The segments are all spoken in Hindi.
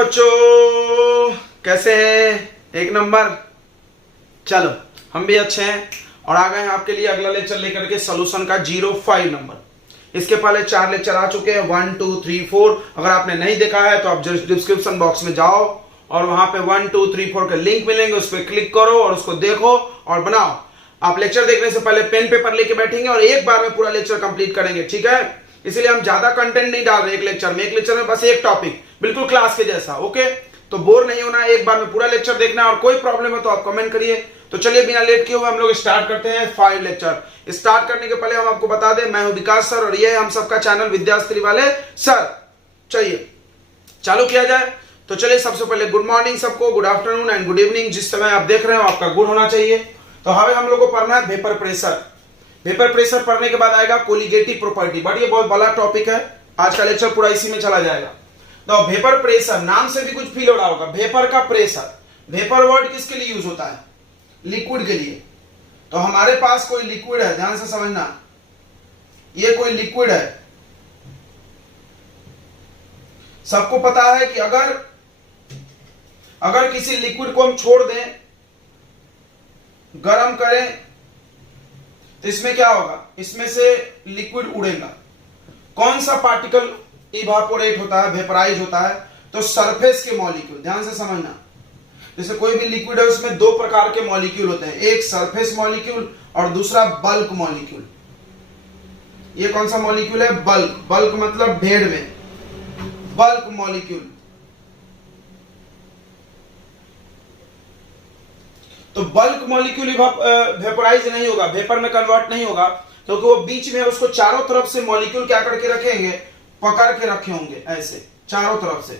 बच्चों, कैसे हैं? एक नंबर। चलो, हम भी अच्छे हैं और आ गए हैं आपके लिए अगला लेक्चर लेकर के सॉल्यूशन का 05 नंबर। इसके पहले 4 लेक्चर आ चुके हैं, 1 2 3 4। अगर आपने नहीं देखा है तो आप डिस्क्रिप्शन बॉक्स में जाओ और वहां पे 1 2 3 4 के लिंक मिलेंगे, उस पर क्लिक करो और उसको देखो और बनाओ। आप लेक्चर देखने से पहले पेन पेपर लेके बैठेंगे और एक बार में पूरा लेक्चर कंप्लीट करेंगे, ठीक है? इसलिए हम ज्यादा कंटेंट नहीं डाल रहे एक लेक्चर में बस एक टॉपिक, बिल्कुल क्लास के जैसा। ओके, तो बोर नहीं होना है, एक बार में पूरा लेक्चर देखना है और कोई प्रॉब्लम है तो आप कमेंट करिए। तो चलिए बिना लेट किए हुए हम लोग स्टार्ट करते हैं 5 लेक्चर। स्टार्ट करने के पहले हम आपको बता दें, मैं हूं विकास सर और ये है हम सबका चैनल विद्यास्त्री वाले सर। चलिए चालू किया जाए। तो चलिए सबसे पहले गुड मॉर्निंग सबको, good afternoon and good evening. जिस समय आप देख रहे हो आपका गुड होना चाहिए। तो हमें हम लोग को पढ़ना है वेपर प्रेशर। वेपर प्रेशर पढ़ने के बाद आएगा कोलिगेटिव प्रॉपर्टी, बट ये बहुत बड़ा टॉपिक है, आज का लेक्चर पूरा इसी में चला जाएगा। तो वेपर प्रेशर नाम से भी कुछ फील हो रहा होगा, वेपर का प्रेशर। वेपर वर्ड किसके लिए यूज होता है? लिक्विड के लिए। तो हमारे पास कोई लिक्विड है, ध्यान से समझना, ये कोई लिक्विड है। सबको पता है कि अगर किसी लिक्विड को हम छोड़ दें, गर्म करें, तो इसमें क्या होगा? इसमें से लिक्विड उड़ेगा। कौन सा पार्टिकल इवापोरेट होता है, वेपराइज होता है? तो सरफेस के मॉलिक्यूल। ध्यान से समझना, जैसे कोई भी लिक्विड है उसमें 2 प्रकार के मॉलिक्यूल होते हैं, एक सरफेस मॉलिक्यूल और दूसरा बल्क मॉलिक्यूल। ये कौन सा मॉलिक्यूल है? बल्क। बल्क मतलब ढेर में, बल्क मॉलिक्यूल। तो बल्क मॉलिक्यूल वेपराइज नहीं होगा, वेपर में कन्वर्ट नहीं होगा, क्योंकि वो बीच में उसको चारों तरफ से मॉलिक्यूल क्या करके रखेंगे? पकड़ के रखे होंगे ऐसे चारों तरफ से।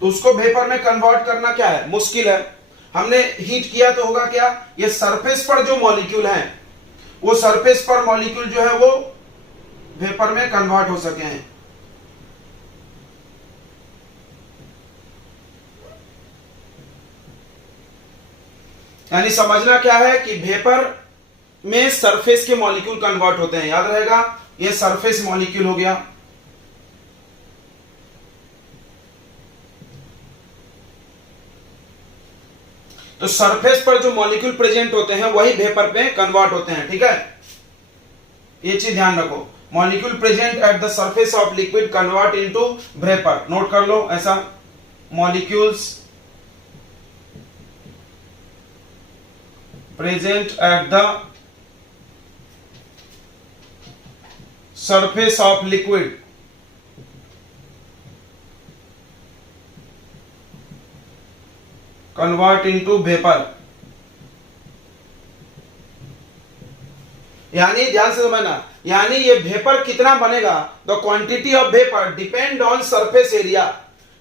तो उसको वेपर में कन्वर्ट करना क्या है? मुश्किल है। हमने हीट किया तो होगा क्या? ये सरफेस पर जो मॉलिक्यूल हैं, वो सरफेस पर मॉलिक्यूल जो है वो वेपर में कन्वर्ट हो सके हैं। यानी समझना क्या है कि वेपर में सरफेस के मॉलिक्यूल कन्वर्ट होते हैं, याद रहेगा। ये सरफेस मॉलिक्यूल हो गया। तो सरफेस पर जो मॉलिक्यूल प्रेजेंट होते हैं वही वेपर पे कन्वर्ट होते हैं, ठीक है? ये चीज ध्यान रखो, molecule present at the surface of liquid convert into vapour. Note कर लो ऐसा, molecules present at the surface of liquid convert into vapor। यानी ध्यान से समझना, यानी ये वेपर कितना बनेगा? The quantity of vapour depend on surface area.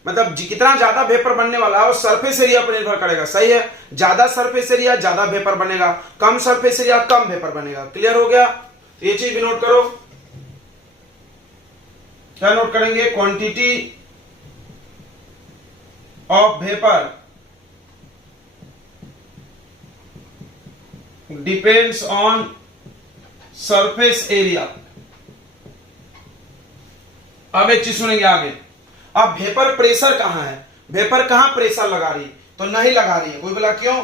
मतलब कितना ज्यादा वेपर बनने वाला है वो सरफेस एरिया पर निर्भर करेगा, सही है? ज्यादा सरफेस एरिया ज्यादा वेपर बनेगा, कम सरफेस एरिया कम वेपर बनेगा। क्लियर हो गया? तो ये चीज भी नोट करो। क्या नोट करेंगे? Quantity of vapour depends on surface area. अब एक चीज सुनेंगे आगे। अब वेपर प्रेशर कहां है? वेपर कहां प्रेशर लगा रही? तो नहीं लगा रही है। कोई बोला क्यों?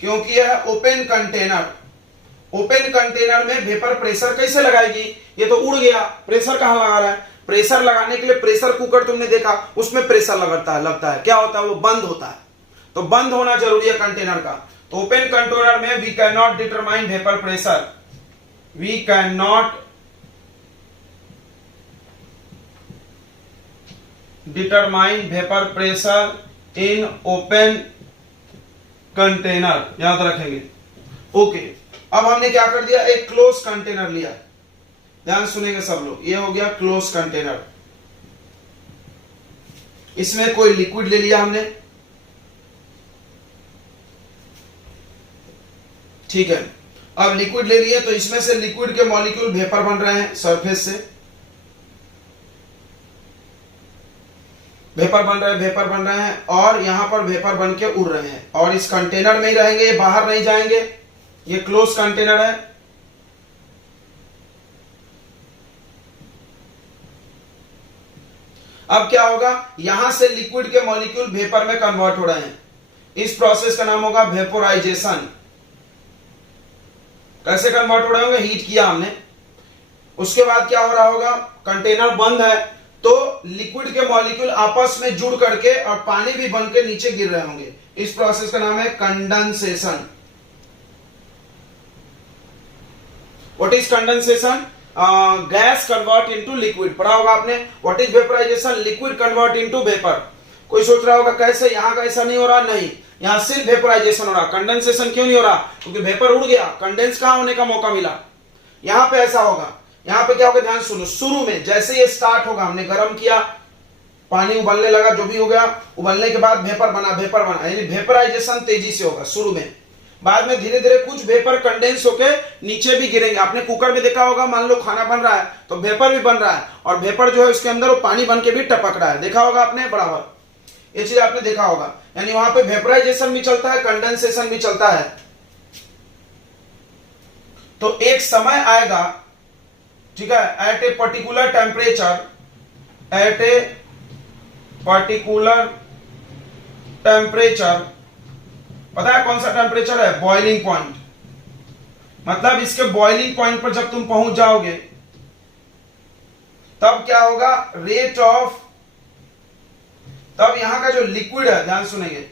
क्योंकि यह ओपन कंटेनर, ओपन कंटेनर में वेपर प्रेशर कैसे लगाएगी? ये तो उड़ गया, प्रेशर कहां लगा रहा है? प्रेशर लगाने के लिए प्रेशर कुकर तुमने देखा, उसमें प्रेशर लगता है, क्या होता है? वो बंद होता है। तो बंद होना जरूरी है कंटेनर का। तो ओपन कंटेनर में we can not determine vapour pressure, we can not determine vapour pressure in open container, याद रखेंगे। ओके, अब हमने क्या कर दिया? एक क्लोज कंटेनर लिया। ध्यान सुनेंगे सब लोग, ये हो गया क्लोज कंटेनर। इसमें कोई लिक्विड ले लिया हमने, ठीक है? अब लिक्विड ले लिए तो इसमें से लिक्विड के मॉलिक्यूल वेपर बन रहे हैं, सरफेस से वेपर बन रहे हैं और यहां पर वेपर बन के उड़ रहे हैं और इस कंटेनर में ही रहेंगे, ये बाहर नहीं जाएंगे। ये क्लोज कंटेनर है। अब क्या होगा, यहां से लिक्विड के मॉलिक्यूल वेपर में कन्वर्ट हो रहे हैं, इस प्रोसेस का नाम होगा वेपोराइजेशन। कैसे कन्वर्ट हो रहे होंगे, हीट किया हमने, उसके बाद क्या हो रहा होगा, कंटेनर बंद है तो लिक्विड के मॉलिक्यूल आपस में जुड़ करके और पानी भी बन के नीचे गिर रहे होंगे, इस प्रोसेस का नाम है condensation. What is condensation, gas convert into liquid, पढ़ा होगा आपने। What is vaporisation, liquid convert into vapour. कोई सोच रहा होगा कैसे, यहां का ऐसा नहीं हो रहा, नहीं, यहां सिर्फ वेपराइजेशन हो रहा, कंडेंसेशन क्यों नहीं हो रहा, क्योंकि वेपर उड़ गया, कंडेंस कहां होने का मौका मिला, यहां पे ऐसा होगा। यहां पे क्या होगा, ध्यान सुनो, शुरू में जैसे ये स्टार्ट होगा, हमने गर्म किया, पानी उबलने लगा, जो भी हो गया, उबलने के बाद वेपर बना, यानी वेपराइजेशन तेजी से होगा शुरू में। बाद में धीरे धीरे कुछ वेपर कंडेंस होके नीचे भी गिरेंगे। आपने कुकर में देखा होगा, मान लो खाना बन रहा है तो वेपर भी बन रहा है, और वेपर जो है उसके अंदर वो पानी बन के भी टपक रहा है, देखा होगा आपने, बराबर ये चीज आपने देखा होगा। यानी वहां पे वेपराइजेशन भी चलता है, कंडेंसेशन भी चलता है। तो एक समय आएगा, ठीक है, at a particular temperature, at a particular temperature, पता है कौन सा टेम्परेचर है, बॉइलिंग पॉइंट। मतलब इसके बॉइलिंग पॉइंट पर जब तुम पहुंच जाओगे तब क्या होगा, रेट ऑफ, तब यहां का जो लिक्विड है, ध्यान सुनेंगे,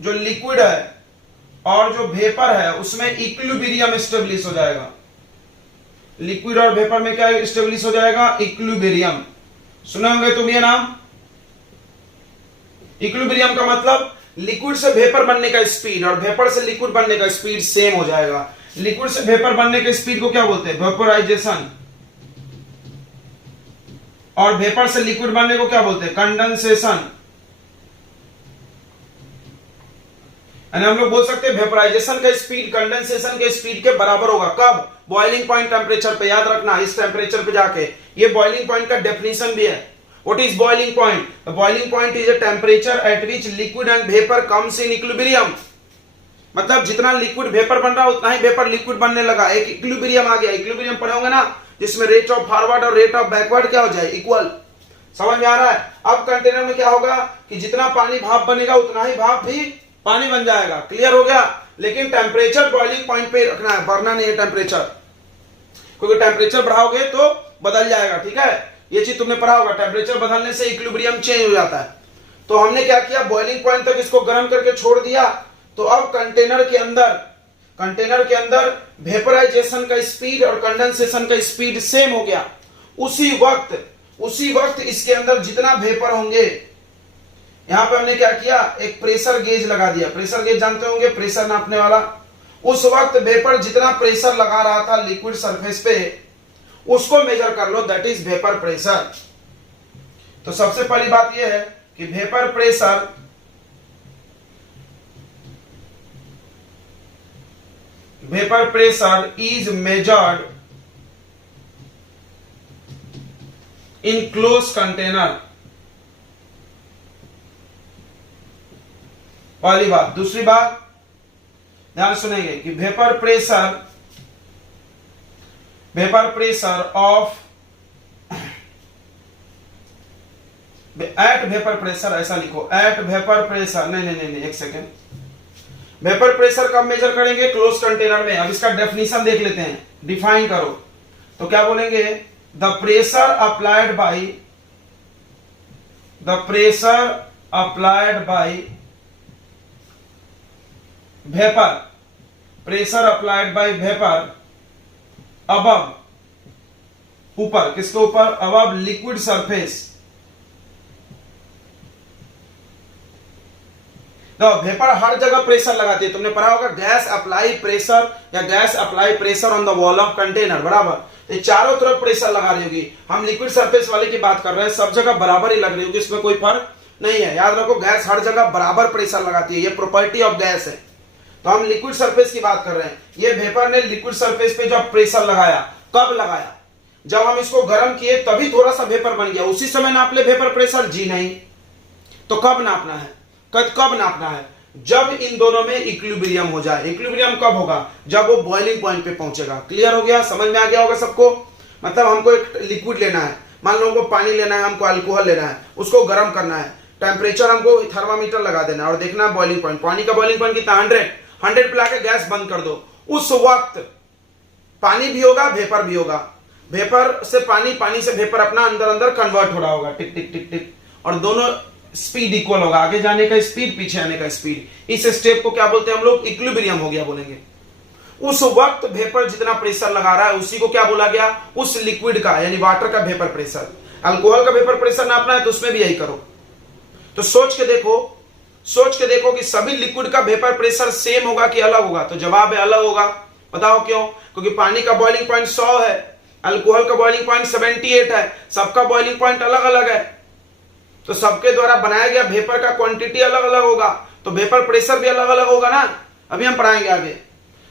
जो लिक्विड है और जो वेपर है उसमें इक्विलिब्रियम स्टेब्लिश हो जाएगा। लिक्विड और वेपर में क्या स्टेब्लिश हो जाएगा, इक्विलिब्रियम। सुने होंगे तुम ये नाम, इक्विलिब्रियम का मतलब लिक्विड से वेपर बनने का स्पीड और वेपर से लिक्विड बनने का स्पीड सेम हो जाएगा। लिक्विड से वेपर बनने के स्पीड को क्या बोलते हैं, वेपोराइजेशन, और वेपर से लिक्विड बनने को क्या बोलते हैं, कंडेंसेशन। यानी हम लोग बोल सकते हैं वेपोराइजेशन का स्पीड कंडेंसेशन के स्पीड के बराबर होगा। कब, बॉइलिंग पॉइंट टेम्परेचर पे, याद रखना, इस टेम्परेचर पे जाके। ये बॉइलिंग पॉइंट का डेफिनेशन भी है। What is boiling point? The boiling point is a temperature at which liquid and vapor comes in equilibrium. मतलब जितना लिक्विड वेपर बन रहा है उतना ही वेपर लिक्विड बनने लगा, एक इक्विलिब्रियम आ गया। इक्विलिब्रियम पढ़े होंगे ना, जिसमें रेट ऑफ फॉरवर्ड और रेट ऑफ बैकवर्ड क्या हो जाए, इक्वल। समझ में आ रहा है। अब कंटेनर में क्या होगा कि जितना पानी भाप बनेगा उतना ही भाप भी पानी बन जाएगा। क्लियर हो गया। लेकिन टेम्परेचर बॉइलिंग पॉइंट पे रखना है, बढ़ना नहीं है टेम्परेचर, क्योंकि टेम्परेचर बढ़ाओगे तो बदल जाएगा। ठीक है, ये चीज तुमने पढ़ा होगा, टेम्परेचर बदलने से इक्विलिब्रियम चेंज हो जाता है। तो हमने क्या किया, बॉइलिंग पॉइंट तक इसको गर्म करके छोड़ दिया। तो अब कंटेनर के अंदर वेपराइजेशन का स्पीड और कंडेंसेशन का स्पीड सेम हो गया। उसी वक्त इसके अंदर जितना वेपर होंगे, यहां पे हमने क्या किया, एक प्रेशर गेज लगा दिया। प्रेशर गेज जानते होंगे, प्रेशर नापने वाला। उस वक्त वेपर जितना प्रेशर लगा रहा था लिक्विड सरफेस पे, उसको मेजर कर लो, दैट इज वेपर प्रेशर। तो सबसे पहली बात यह है कि vapour pressure is measured in close container, पहली बात। दूसरी बात ध्यान सुनेंगे कि vapour pressure of at vapour pressure, ऐसा लिखो, एट वेपर प्रेशर, नहीं, एक सेकेंड। वेपर प्रेशर कब मेजर करेंगे, क्लोज कंटेनर में। अब इसका डेफिनेशन देख लेते हैं, डिफाइन करो। तो क्या बोलेंगे, the pressure applied by vapour above, ऊपर, किसके ऊपर, अबव लिक्विड सरफेस। तो वेपर हर जगह प्रेशर लगाती है, तुमने पढ़ा होगा, गैस अप्लाई प्रेशर या gas apply pressure on the wall of container, बराबर। ये चारों तरफ प्रेशर लगा रही होगी। हम लिक्विड सरफेस वाले की बात कर रहे हैं, सब जगह बराबर ही लग रही होगी, इसमें कोई फर्क नहीं है। याद रखो, गैस हर जगह बराबर प्रेशर लगाती है, ये प्रॉपर्टी ऑफ गैस है। तो हम लिक्विड सरफेस की बात कर रहे हैं। ये वेपर ने लिक्विड सरफेस पे जब प्रेशर लगाया, कब लगाया, जब हम इसको गर्म किए तभी थोड़ा सा वेपर बन गया, उसी समय नाप ले वेपर प्रेशर, जी नहीं। तो कब नापना है, कब नापना है, जब इन दोनों में इक्विलिब्रियम हो जाए। इक्विलिब्रियम कब होगा, जब वो बॉइलिंग पॉइंट पे पहुंचेगा। क्लियर हो गया, समझ में आ गया होगा सबको। मतलब हमको एक लिक्विड लेना है, मान लो हमको पानी लेना है, हमको अल्कोहल लेना है, उसको गर्म करना है, टेम्परेचर हमको थर्मामीटर लगा देना है और देखना है बॉइलिंग पॉइंट। पानी का बॉइलिंग पॉइंट कितना 100 पे लाके गैस बंद कर दो। उस वक्त पानी भी होगा, वेपर भी होगा, वेपर से पानी, पानी से वेपर अपना अंदर अंदर कन्वर्ट हो रहा होगा, टिक टिक टिक टिक, और दोनों स्पीड इक्वल होगा, आगे जाने का स्पीड, पीछे आने का स्पीड। इस स्टेप को क्या बोलते हैं हम लोग? इक्विलिब्रियम हो गया बोलेंगे। उस वक्त वेपर जितना प्रेशर लगा रहा है उसी को क्या बोला गया? उस लिक्विड का यानी वाटर का वेपर प्रेशर। अल्कोहल का वेपर प्रेशर नापना है तो उसमें भी यही करो। तो सोच के देखो कि सभी लिक्विड का वेपर प्रेशर सेम होगा कि अलग होगा? तो जवाब है अलग होगा। बताओ क्यों? क्योंकि पानी का बॉइलिंग पॉइंट 100 है, अल्कोहल का बॉइलिंग पॉइंट 78 है, सबका बॉइलिंग पॉइंट अलग अलग है, तो सबके द्वारा बनाया गया वेपर का क्वांटिटी अलग अलग होगा, तो वेपर प्रेशर भी अलग अलग होगा ना। अभी हम पढ़ाएंगे आगे।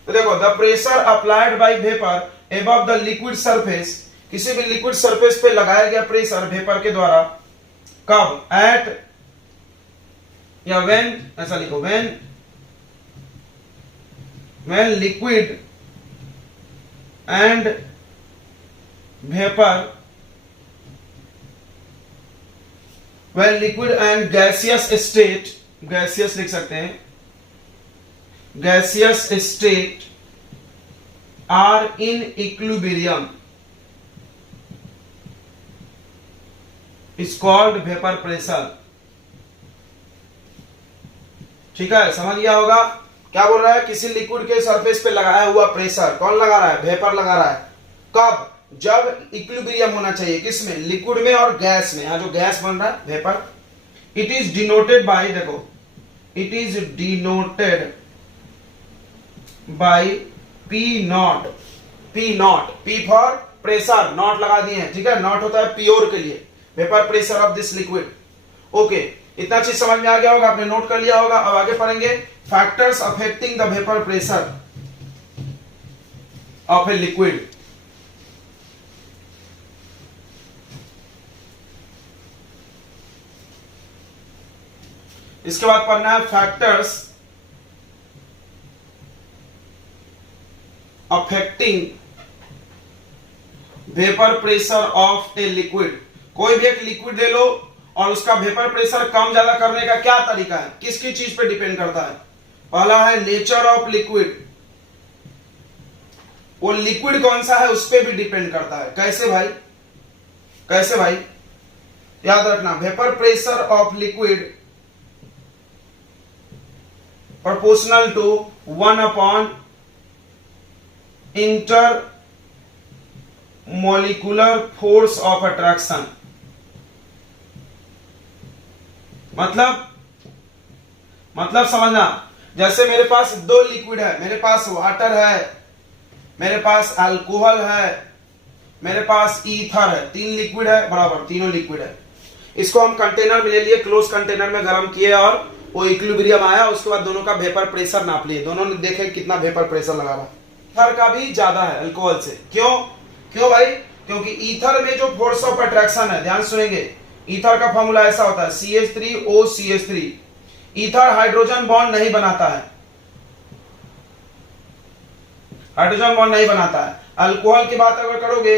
तो देखो, the pressure applied by vapour above the liquid surface, किसी भी लिक्विड सरफेस पे लगाया गया प्रेशर वेपर के द्वारा, कब? एट या व्हेन, ऐसा लिखो, when liquid and vapour, when liquid and gaseous state, gaseous लिख सकते हैं, gaseous state are in equilibrium is called vapor pressure। ठीक है, समझ गया होगा। क्या बोल रहा है? किसी लिक्विड के सरफेस पे लगाया हुआ प्रेशर, कौन लगा रहा है? वेपर लगा रहा है। कब? जब इक्विलिब्रियम होना चाहिए, किसमें? लिक्विड में और गैस में। यहां जो गैस बन रहा है vapour, it is denoted by, देखो, it is denoted by P naught. P for pressure, naught लगा दिए हैं, ठीक है। नॉट होता है प्योर के लिए, vapour pressure of this liquid. Okay, इतना चीज समझ में आ गया होगा, आपने नोट कर लिया होगा। अब आगे पढ़ेंगे factors affecting the vapour pressure of a liquid. इसके बाद पढ़ना है factors affecting vapour pressure of a liquid. कोई भी एक लिक्विड ले लो और उसका वेपर प्रेशर कम ज्यादा करने का क्या तरीका है, किसकी चीज पे डिपेंड करता है? पहला है नेचर ऑफ लिक्विड, वो लिक्विड कौन सा है उस पे भी डिपेंड करता है। कैसे भाई? कैसे भाई? याद रखना, vapour pressure of liquid proportional to 1 upon intermolecular force of attraction। मतलब समझना, जैसे मेरे पास दो लिक्विड है, मेरे पास वाटर है, मेरे पास अल्कोहल है, मेरे पास ईथर है, 3 लिक्विड है, बराबर तीनों लिक्विड है। इसको हम कंटेनर में ले लिए, क्लोज कंटेनर में गर्म किए और वो इक्विलिब्रियम आया। उसके बाद दोनों का वेपर प्रेशर नाप लिए, दोनों ने देखे कितना वेपर प्रेशर लगा रहा है। ईथर का भी ज्यादा है अल्कोहल से। क्यों भाई? क्योंकि ईथर में जो फोर्स ऑफ अट्रैक्शन है, ध्यान सुनेंगे, ईथर का फॉर्मूला ऐसा होता है CH3OCH3। ईथर हाइड्रोजन बॉन्ड नहीं बनाता है, हाइड्रोजन बॉन्ड नहीं बनाता है। अल्कोहल की बात अगर करोगे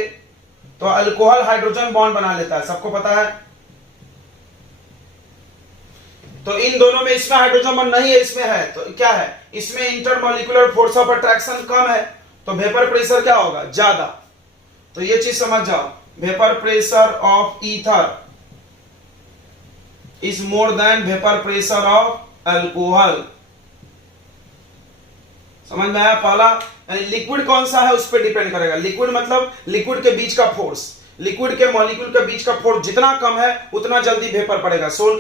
तो अल्कोहल हाइड्रोजन बॉन्ड बना लेता है, सबको पता है। तो इन दोनों में, इसमें हाइड्रोजन बॉन्ड नहीं है, इसमें है, तो क्या है? इसमें इंटरमॉलिक्यूलर फोर्स ऑफ अट्रैक्शन कम है, तो वेपर प्रेशर क्या होगा? ज्यादा। तो ये चीज समझ जाओ, vapour pressure of ether is more than vapour pressure of alcohol. समझ में आया? पहला यानी लिक्विड कौन सा है उस पर डिपेंड करेगा। लिक्विड मतलब लिक्विड के बीच का फोर्स, लिक्विड के मॉलिक्यूल के बीच का फोर्स जितना कम है उतना जल्दी वेपर पड़ेगा। सोच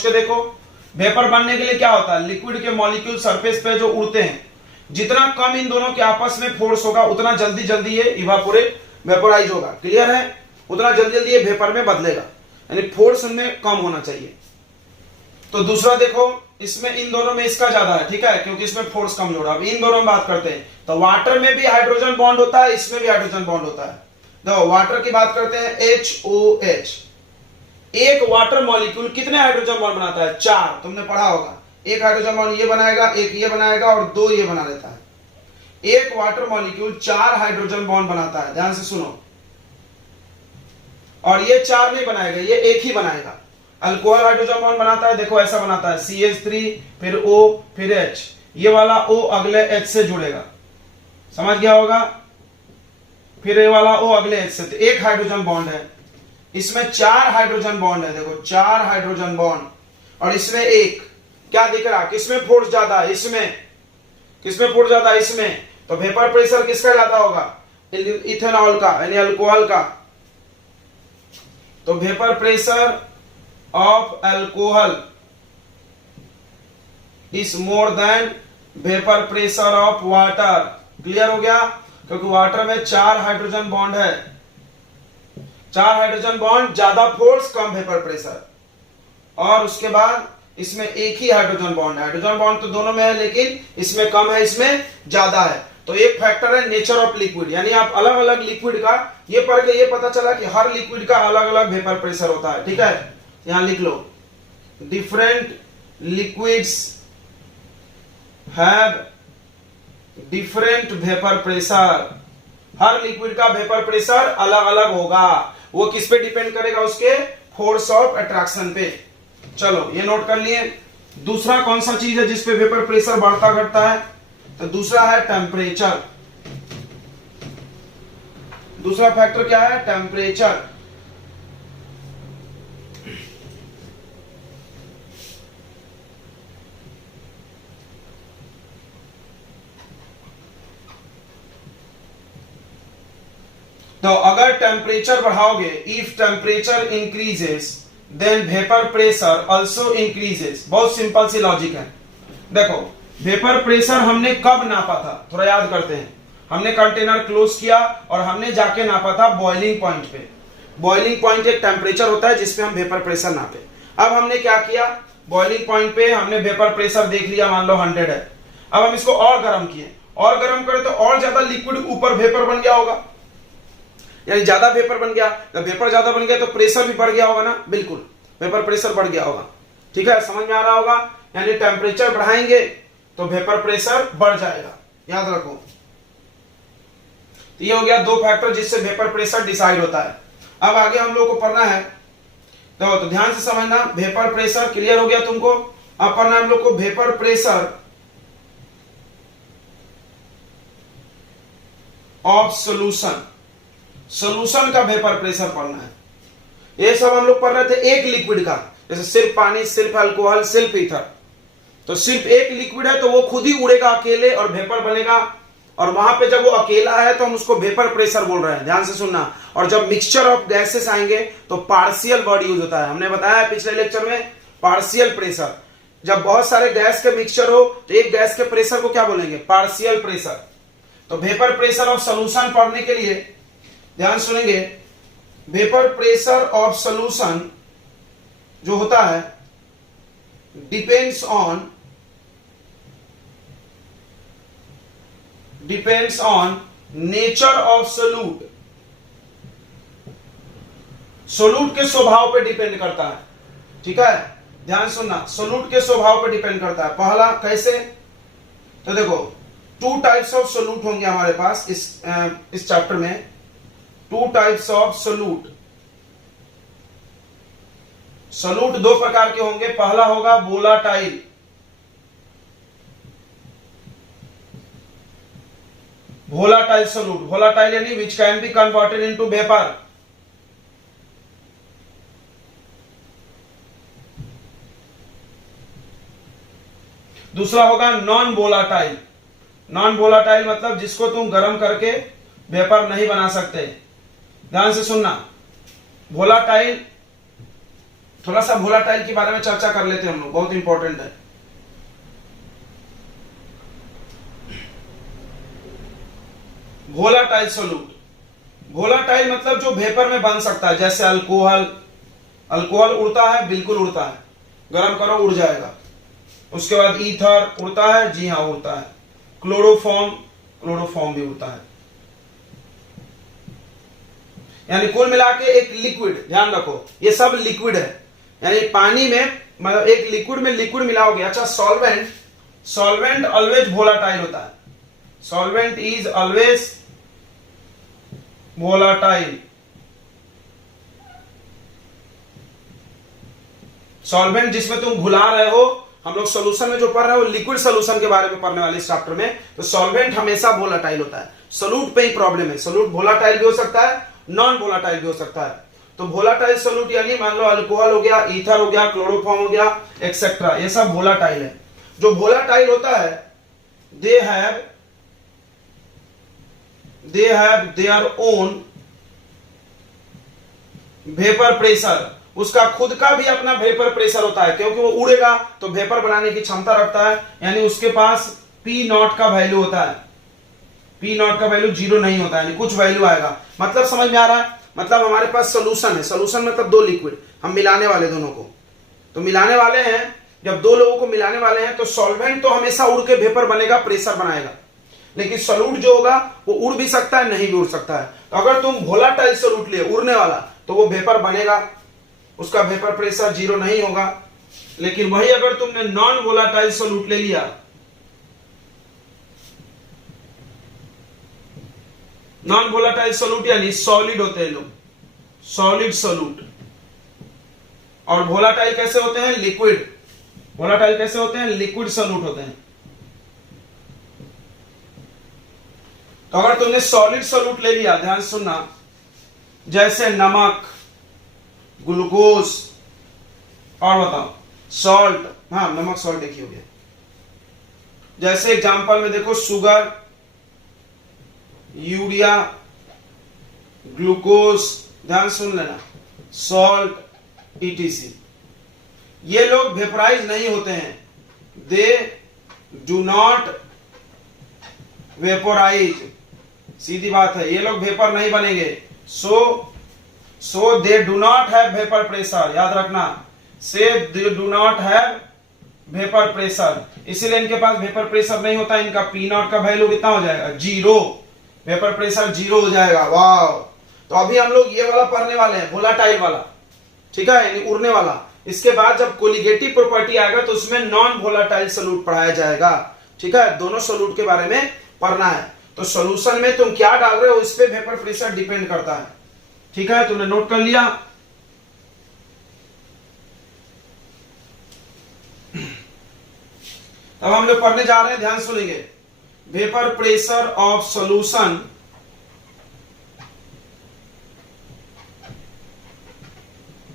के देखो, वेपर बनने के लिए क्या होता है? लिक्विड के मॉलिक्यूल सरफेस पे जो उड़ते हैं, जितना कम इन दोनों के आपस में फोर्स होगा उतना जल्दी ये इवापोरेट, वेपोराइज होगा। क्लियर है? उतना जल्दी ये वेपर में बदलेगा, यानी फोर्स उनमें कम होना चाहिए। तो दूसरा देखो, इसमें इन दोनों में इसका ज्यादा है, ठीक है, क्योंकि इसमें फोर्स कम जोड़ा। अब इन दोनों में बात करते हैं, तो वाटर में भी हाइड्रोजन बॉन्ड होता है, इसमें भी हाइड्रोजन बॉन्ड होता है। देखो, वाटर की बात करते हैं, HOH। एक वाटर मॉलिक्यूल कितने हाइड्रोजन बॉन्ड बनाता है? 4। तुमने पढ़ा होगा, एक हाइड्रोजन बॉन्ड ये बनाएगा, एक ये बनाएगा और 2 ये बना लेता है। एक वाटर मॉलिक्यूल 4 हाइड्रोजन बॉन्ड बनाता है, ध्यान से सुनो। और ये 4 नहीं बनाएगा, ये एक ही बनाएगा। अल्कोहल हाइड्रोजन बॉन्ड बनाता है, देखो ऐसा बनाता है CH3 फिर O फिर H, ये वाला O अगले H से जुड़ेगा, समझ गया होगा। फिर ये वाला O अगले H से, तो एक हाइड्रोजन बॉन्ड है, इसमें 4 हाइड्रोजन बॉन्ड है, देखो 4 हाइड्रोजन बॉन्ड, और इसमें एक, क्या दिख रहा, किसमें फोर्स ज्यादा है, इसमें, किसमें फोर्स ज्यादा है, इसमें, तो वेपर प्रेशर किसका ज्यादा होगा, इथेनॉल का यानी अल्कोहल का। तो vapour pressure of alcohol is more than vapour pressure of water. Clear हो गया, क्योंकि वाटर में 4 हाइड्रोजन बॉन्ड है, 4 हाइड्रोजन बॉन्ड, ज्यादा फोर्स कम वेपर प्रेशर। और उसके बाद इसमें एक ही हाइड्रोजन बॉन्ड है, हाइड्रोजन बॉन्ड तो दोनों में है लेकिन इसमें कम है, इसमें ज्यादा है। तो एक फैक्टर है नेचर ऑफ लिक्विड, यानी आप अलग अलग लिक्विड का ये पढ़ के ये पता चला कि हर लिक्विड का अलग अलग वेपर प्रेशर होता है, ठीक है। यहां लिख लो, different liquids have different vapour pressure, हर लिक्विड का वेपर प्रेशर अलग अलग होगा, वो किस पे डिपेंड करेगा, उसके फोर्स ऑफ अट्रैक्शन पे। चलो ये नोट कर लिए। दूसरा कौन सा चीज है जिसपे वेपर प्रेशर बढ़ता घटता है, तो दूसरा है टेम्परेचर। दूसरा फैक्टर क्या है, टेम्परेचर। तो अगर टेम्परेचर बढ़ाओगे, if temperature increases then vapour pressure also increases. बहुत सिंपल सी लॉजिक है। देखो वेपर प्रेशर हमने कब नापा था, थोड़ा याद करते हैं। हमने कंटेनर क्लोज किया और हमने जाके नापा था बॉइलिंग पॉइंट पे। बॉइलिंग पॉइंट एक टेम्परेचर होता है जिसपे हम वेपर प्रेशर नापे। अब हमने क्या किया, बॉइलिंग पॉइंट पे हमने वेपर प्रेशर देख लिया, मान लो 100 है। अब हम इसको और गर्म किए, और गर्म करें तो और ज्यादा लिक्विड ऊपर वेपर बन गया होगा, यानी ज्यादा वेपर बन गया। जब वेपर ज्यादा बन गया तो प्रेशर भी बढ़ गया होगा ना, बिल्कुल वेपर प्रेशर बढ़ गया होगा। ठीक है, समझ में आ रहा होगा। यानी टेम्परेचर बढ़ाएंगे तो वेपर प्रेशर बढ़ जाएगा, याद रखो। तो ये हो गया 2 फैक्टर जिससे वेपर प्रेशर डिसाइड होता है। अब आगे हम लोग को पढ़ना है, तो ध्यान से समझना। वेपर प्रेशर क्लियर हो गया तुमको। अब पढ़ना हम लोग को vapour pressure of solution. Solution का वेपर प्रेशर पढ़ना है। ये सब हम लोग पढ़ रहे थे एक लिक्विड का, जैसे सिर्फ पानी, सिर्फ अल्कोहल, सिर्फ ईथर। तो सिर्फ एक लिक्विड है तो वो खुद ही उड़ेगा अकेले और वेपर बनेगा, और वहां पे जब वो अकेला है तो हम उसको वेपर प्रेशर बोल रहे हैं, ध्यान से सुनना। और जब मिक्सचर ऑफ गैसेस आएंगे तो पार्शियल वर्ड यूज होता है। हमने बताया पिछले लेक्चर में पार्शियल प्रेशर। जब बहुत सारे गैस के मिक्सचर हो तो एक गैस के प्रेशर को क्या बोलेंगे, पार्शियल प्रेशर। तो वेपर प्रेशर ऑफ सोल्यूशन पढ़ने के लिए ध्यान सुनेंगे। वेपर प्रेशर ऑफ सोल्यूशन जो होता है depends on nature of solute. Solute के स्वभाव पे डिपेंड करता है, ठीक है, ध्यान सुनना। सोल्यूट के स्वभाव पे डिपेंड करता है। पहला कैसे, तो देखो 2 टाइप्स ऑफ सोल्यूट होंगे हमारे पास इस चैप्टर में। 2 टाइप्स ऑफ सोल्यूट। सोल्यूट 2 प्रकार के होंगे। पहला होगा वोलाटाइल। वोलाटाइल सोल्यूट, वोलाटाइल यानी which can be converted into vapour. दूसरा होगा नॉन वोलाटाइल। नॉन वोलाटाइल मतलब जिसको तुम गर्म करके वेपर नहीं बना सकते। ध्यान से सुनना। वोलाटाइल, थोड़ा सा वोलाटाइल के बारे में चर्चा कर लेते हैं हम लोग, बहुत इंपॉर्टेंट है। वोलाटाइल सोल्यूट, वोलाटाइल मतलब जो वेपर में बन सकता है, जैसे अल्कोहल। अल्कोहल उड़ता है, बिल्कुल उड़ता है, गर्म करो उड़ जाएगा। उसके बाद ईथर उड़ता है, जी हां उड़ता है। क्लोरोफॉर्म, क्लोरोफॉर्म भी उड़ता है। यानी कुल मिला के एक लिक्विड, ध्यान रखो ये सब लिक्विड है। यानी पानी में मतलब एक लिक्विड में लिक्विड मिलाओगे। अच्छा, सॉल्वेंट, सॉल्वेंट ऑलवेज वोलाटाइल होता है। Solvent is always volatile. Solvent जिसमें तुम घुला रहे हो, हम लोग सॉल्यूशन में जो पढ़ रहे हो लिक्विड सॉल्यूशन के बारे में पढ़ने वाले इस चैप्टर में, तो सॉल्वेंट हमेशा वोलेटाइल होता है। सोलूट पे ही प्रॉब्लम है, सोलूट वोलेटाइल भी हो सकता है, नॉन वोलेटाइल भी हो सकता है। तो वोलेटाइल सोलूट यानी मान लो अल्कोहल हो गया, ईथर हो गया, क्लोरोफॉर्म हो गया, एक्सेट्रा, ये सब वोलेटाइल है। जो वोलेटाइल होता है they have their own vapour pressure, उसका खुद का भी अपना वेपर प्रेशर होता है, क्योंकि वो उड़ेगा तो वेपर बनाने की क्षमता रखता है, यानी उसके पास P0 का वैल्यू होता है। P0 का वैल्यू 0 नहीं होता है, यानी कुछ वैल्यू आएगा। मतलब समझ में आ रहा है? मतलब हमारे पास सोल्यूशन है, सोल्यूशन मतलब दो लिक्विड, हम मिलाने वाले दोनों को, तो मिलाने वाले हैं, जब दो लोगों को मिलाने वाले हैं तो सॉल्वेंट तो हमेशा उड़ के वेपर बनेगा, प्रेशर बनाएगा, लेकिन सोलूट जो होगा वो उड़ भी सकता है, नहीं भी उड़ सकता है। तो अगर तुम वोलेटाइल सोलूट लिए उड़ने वाला, तो वो वेपर बनेगा, उसका वेपर प्रेशर 0 नहीं होगा। लेकिन वही अगर तुमने नॉन वोलेटाइल सोलूट ले लिया, नॉन वोलेटाइल सोलूट यानी सॉलिड होते हैं लोग, सॉलिड सोलूट। और वोलेटाइल कैसे होते हैं? लिक्विड। वोलेटाइल कैसे होते हैं? लिक्विड सोलूट होते हैं। तो अगर तुमने सॉलिड सोलूट ले लिया, ध्यान सुनना, जैसे नमक, ग्लूकोज, और बताओ सॉल्ट, हाँ नमक सॉल्ट देखिए हो गया। जैसे एग्जांपल में देखो शुगर, यूरिया, ग्लूकोज, ध्यान सुन लेना, सॉल्ट, etc, ये लोग वेपराइज नहीं होते हैं, दे डू नॉट वेपोराइज, सीधी बात है, ये लोग वेपर नहीं बनेंगे। So they do not have vapour pressure, याद रखना, say they do not have vapour pressure, इसीलिए इनके पास वेपर प्रेशर नहीं होता। इनका P0 का वैल्यू कितना हो जाएगा? 0, वेपर प्रेशर 0 हो जाएगा। वाह, तो अभी हम लोग ये वाला पढ़ने वाले हैं, वोलेटाइल वाला, ठीक है, यानी उड़ने वाला। इसके बाद जब कोलिगेटिव प्रॉपर्टी आएगा तो उसमें नॉन वोलेटाइल सोलूट पढ़ाया जाएगा, ठीक है, दोनों सोलूट के बारे में पढ़ना है। तो सॉल्यूशन में तुम क्या डाल रहे हो इस पे वेपर प्रेशर डिपेंड करता है, ठीक है, तुमने नोट कर लिया। अब हम लोग पढ़ने जा रहे हैं, ध्यान सुनेंगे, vapour pressure of solution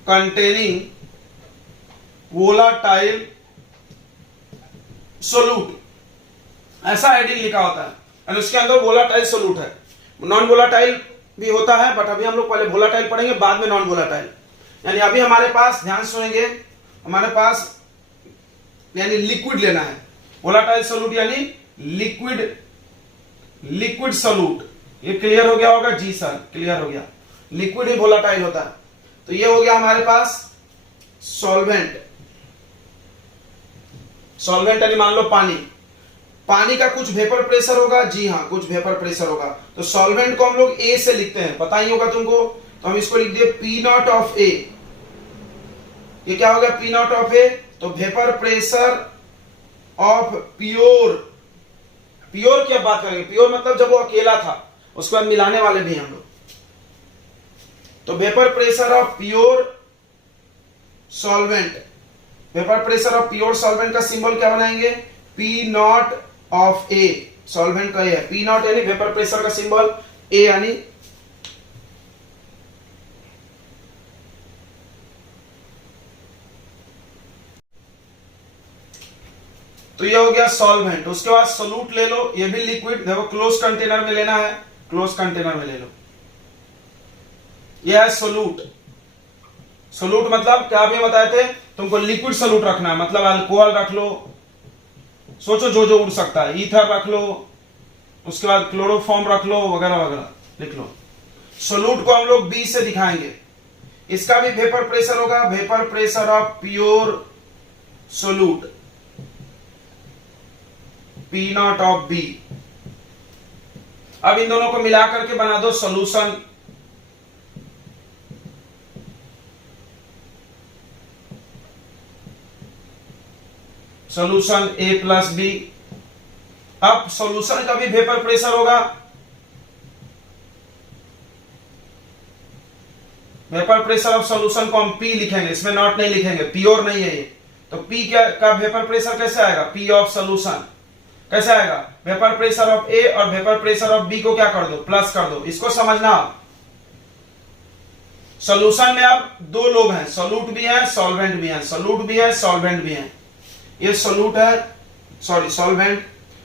containing volatile सोलूट, ऐसा हेडिंग लिखा होता है, और उसके अंदर वोलेटाइल सोलूट है। नॉन वोलेटाइल भी होता है, बट अभी हम लोग पहले वोलेटाइल पढ़ेंगे, बाद में नॉन वोलेटाइल। यानी अभी हमारे पास, ध्यान सुनेंगे, हमारे पास यानी लिक्विड लेना है। वोलेटाइल सोलूट यानी लिक्विड सोलूट, ये क्लियर हो गया होगा? जी सर, क्लियर हो गया। लिक्विड ही वोलेटाइल होता है। तो ये हो गया हमारे पास सॉल्वेंट। सॉल्वेंट यानी मान लो पानी, पानी का कुछ वेपर प्रेशर होगा, जी हाँ, कुछ वेपर प्रेशर होगा। तो सॉल्वेंट को हम लोग ए से लिखते हैं, पता ही होगा तुमको, तो हम इसको लिख दिए P0 ऑफ ए। ये क्या हो गया? P0 ऑफ ए। तो vapour pressure of pure, pure की बात करेंगे, प्योर मतलब जब वो अकेला था, उसके बाद मिलाने वाले भी हम लोग। तो vapour pressure of pure solvent, vapour pressure of pure solvent का सिंबल क्या बनाएंगे? P0 ऑफ ए, सॉल्वेंट का ये है P0 यानी वेपर प्रेशर का सिंबल, ए यानी तो ये हो गया सॉल्वेंट। उसके बाद सोलूट ले लो, ये भी लिक्विड, देखो क्लोज कंटेनर में लेना है, क्लोज कंटेनर में ले लो। ये है सोलूट। सोलूट मतलब क्या भी बताए थे तुमको, लिक्विड सोलूट रखना है, मतलब अल्कोहल रख लो, सोचो जो जो उड़ सकता है, ईथर रख लो, उसके बाद क्लोरोफॉर्म रख लो, वगैरह वगैरह लिख लो। सोलूट को हम लोग बी से दिखाएंगे, इसका भी वेपर प्रेशर होगा, vapour pressure of pure solute P0 of B. अब इन दोनों को मिला करके बना दो solution. Solution A plus B. अब सॉल्यूशन का भी वेपर प्रेशर होगा, वेपर प्रेशर ऑफ सॉल्यूशन को हम पी लिखेंगे, इसमें नॉट नहीं लिखेंगे, प्योर नहीं है ये। तो पी का वेपर प्रेशर कैसे आएगा, पी ऑफ सॉल्यूशन कैसे आएगा, वेपर प्रेशर ऑफ ए और वेपर प्रेशर ऑफ बी को क्या कर दो, प्लस कर दो। इसको समझना, सॉल्यूशन में अब दो लोग हैं, सोल्यूट भी है सॉल्वेंट भी है, सोल्यूट भी है सॉल्वेंट भी है। ये सोल्यूट है, सॉरी सॉल्वेंट,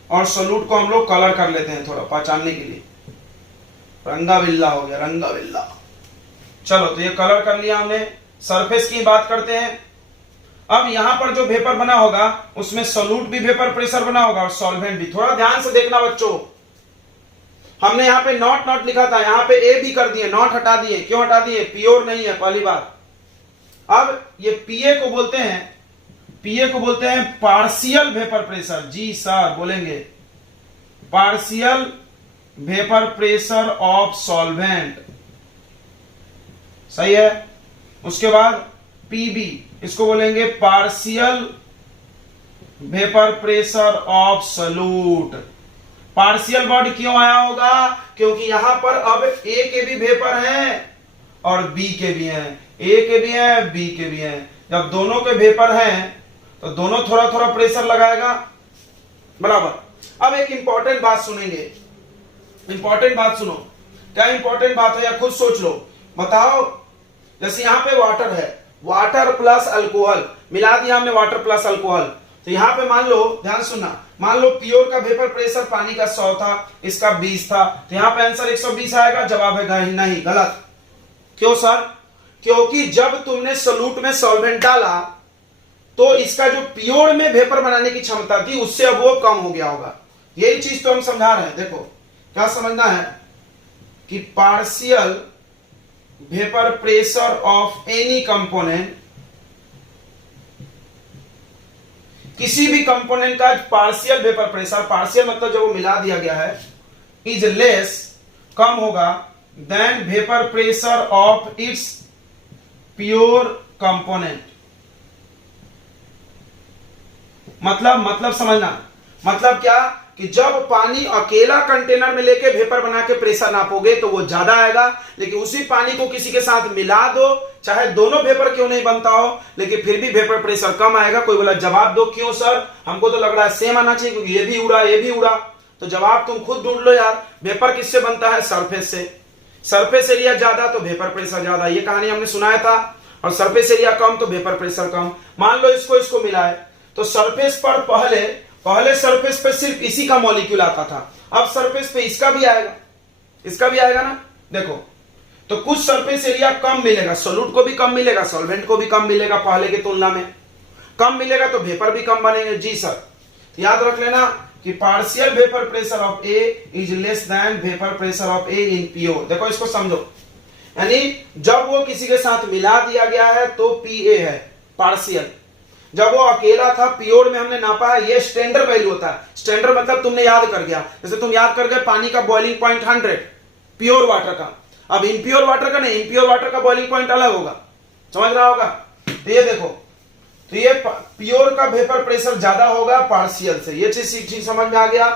और सोल्यूट को हम लोग कलर कर लेते हैं थोड़ा पहचानने के लिए, रंगा बिल्ला हो गया, रंगा बिल्ला। चलो तो ये कलर कर लिया हमने। सरफेस की बात करते हैं। अब यहां पर जो वेपर बना होगा उसमें सोल्यूट भी वेपर प्रेशर बना होगा और सॉल्वेंट भी। थोड़ा ध्यान से देखना बच्चों, हमने यहाँ पे नॉट नॉट लिखा था, यहाँ पे ए भी कर दिए, नॉट हटा दिए। क्यों हटा दिए, प्योर नहीं है पहली बात। अब ये पीए को बोलते हैं, पीए को बोलते हैं पार्शियल वेपर प्रेशर। जी सर बोलेंगे, partial vapour pressure of solvent, सही है। उसके बाद पीबी, इसको बोलेंगे partial vapour pressure of solute. Partial word क्यों आया होगा, क्योंकि यहां पर अब ए के भी वेपर हैं और बी के भी हैं, ए के भी हैं बी के भी हैं। जब दोनों के वेपर हैं तो दोनों थोड़ा थोड़ा प्रेशर लगाएगा, बराबर। अब एक इंपॉर्टेंट बात सुनेंगे, इंपॉर्टेंट बात सुनो। क्या इंपॉर्टेंट बात है या खुद सोच लो, बताओ। जैसे यहां पे वाटर है, वाटर प्लस अल्कोहल मिला दिया हमने, वाटर प्लस अल्कोहल। तो यहां पे मान लो, ध्यान सुनना, मान लो प्योर का वेपर प्रेशर पानी का 100 था, इसका 20 था, तो यहां पे आंसर 120 आएगा। जवाब है नहीं, गलत। क्यों सर, क्योंकि जब तुमने सोल्यूट में सॉल्वेंट डाला तो इसका जो प्योर में वेपर बनाने की क्षमता थी उससे अब वो कम हो गया होगा। यही चीज तो हम समझा रहे हैं। देखो क्या समझना है कि partial vapour pressure of any component, किसी भी कंपोनेंट का पार्शियल वेपर प्रेशर, पार्शियल मतलब जब वो मिला दिया गया है, इज लेस, कम होगा, then vapour pressure of its pure component. मतलब समझना, मतलब क्या कि जब पानी अकेला कंटेनर में लेके वेपर बना के प्रेशर नापोगे तो वो ज्यादा आएगा, लेकिन उसी पानी को किसी के साथ मिला दो, चाहे दोनों वेपर क्यों नहीं बनता हो, लेकिन फिर भी वेपर प्रेशर कम आएगा। कोई बोला जवाब दो, क्यों सर, हमको तो लग रहा है सेम आना चाहिए क्योंकि ये भी उड़ा ये भी उड़ा। तो जवाब तुम खुद ढूंढ लो यार। वेपर किससे बनता है, सरफेस से। सरफेस एरिया ज्यादा तो वेपर प्रेशर ज्यादा, ये कहानी हमने सुनाया था। और सरफेस एरिया कम तो वेपर प्रेशर कम। मान लो इसको मिलाए तो सरफेस पर पहले सरफेस पे सिर्फ इसी का मॉलिक्यूल आता था, अब सरफेस पे इसका भी आएगा, इसका भी आएगा ना। देखो तो कुछ सरफेस एरिया कम मिलेगा, सोल्यूट को भी कम मिलेगा, सॉल्वेंट को भी कम मिलेगा, पहले की तुलना में कम मिलेगा तो वेपर भी कम बनेंगे। जी सर, याद रख लेना कि partial vapour pressure of A is less than vapour pressure of A in pure. देखो इसको समझो, यानी जब वो किसी के साथ मिला दिया गया है तो पीए है पार्शियल, जब वो अकेला था प्योर में हमने नापा है, ये स्टैंडर्ड वैल्यू होता है। स्टैंडर्ड मतलब तुमने याद कर गया, जैसे तुम याद कर गए पानी का बॉइलिंग पॉइंट 100 प्योर वाटर का, अब इम्प्योर वाटर का नहीं, इम्प्योर वाटर का बॉइलिंग पॉइंट अलग होगा, समझ रहा होगा। तो ये देखो, तो ये प्योर का वेपर प्रेशर ज्यादा होगा पार्शियल से, ये चीज समझ में आ गया।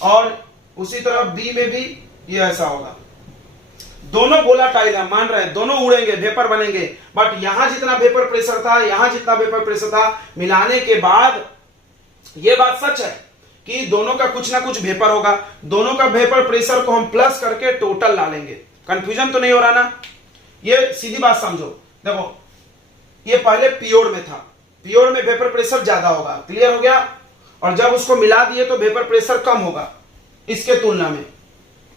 और उसी तरह बी में भी ये ऐसा होगा। दोनों वोलाटाइल है, मान रहे हैं, दोनों उड़ेंगे, वेपर बनेंगे, बट यहां जितना वेपर प्रेशर था, यहां जितना वेपर प्रेशर था, मिलाने के बाद यह बात सच है कि दोनों का कुछ ना कुछ वेपर होगा। दोनों का वेपर प्रेशर को हम प्लस करके टोटल ला लेंगे। कंफ्यूजन तो नहीं हो रहा ना, ये सीधी बात समझो। देखो ये पहले प्योर में था, प्योर में वेपर प्रेशर ज्यादा होगा, क्लियर हो गया। और जब उसको मिला दिए तो वेपर प्रेशर कम होगा इसके तुलना में,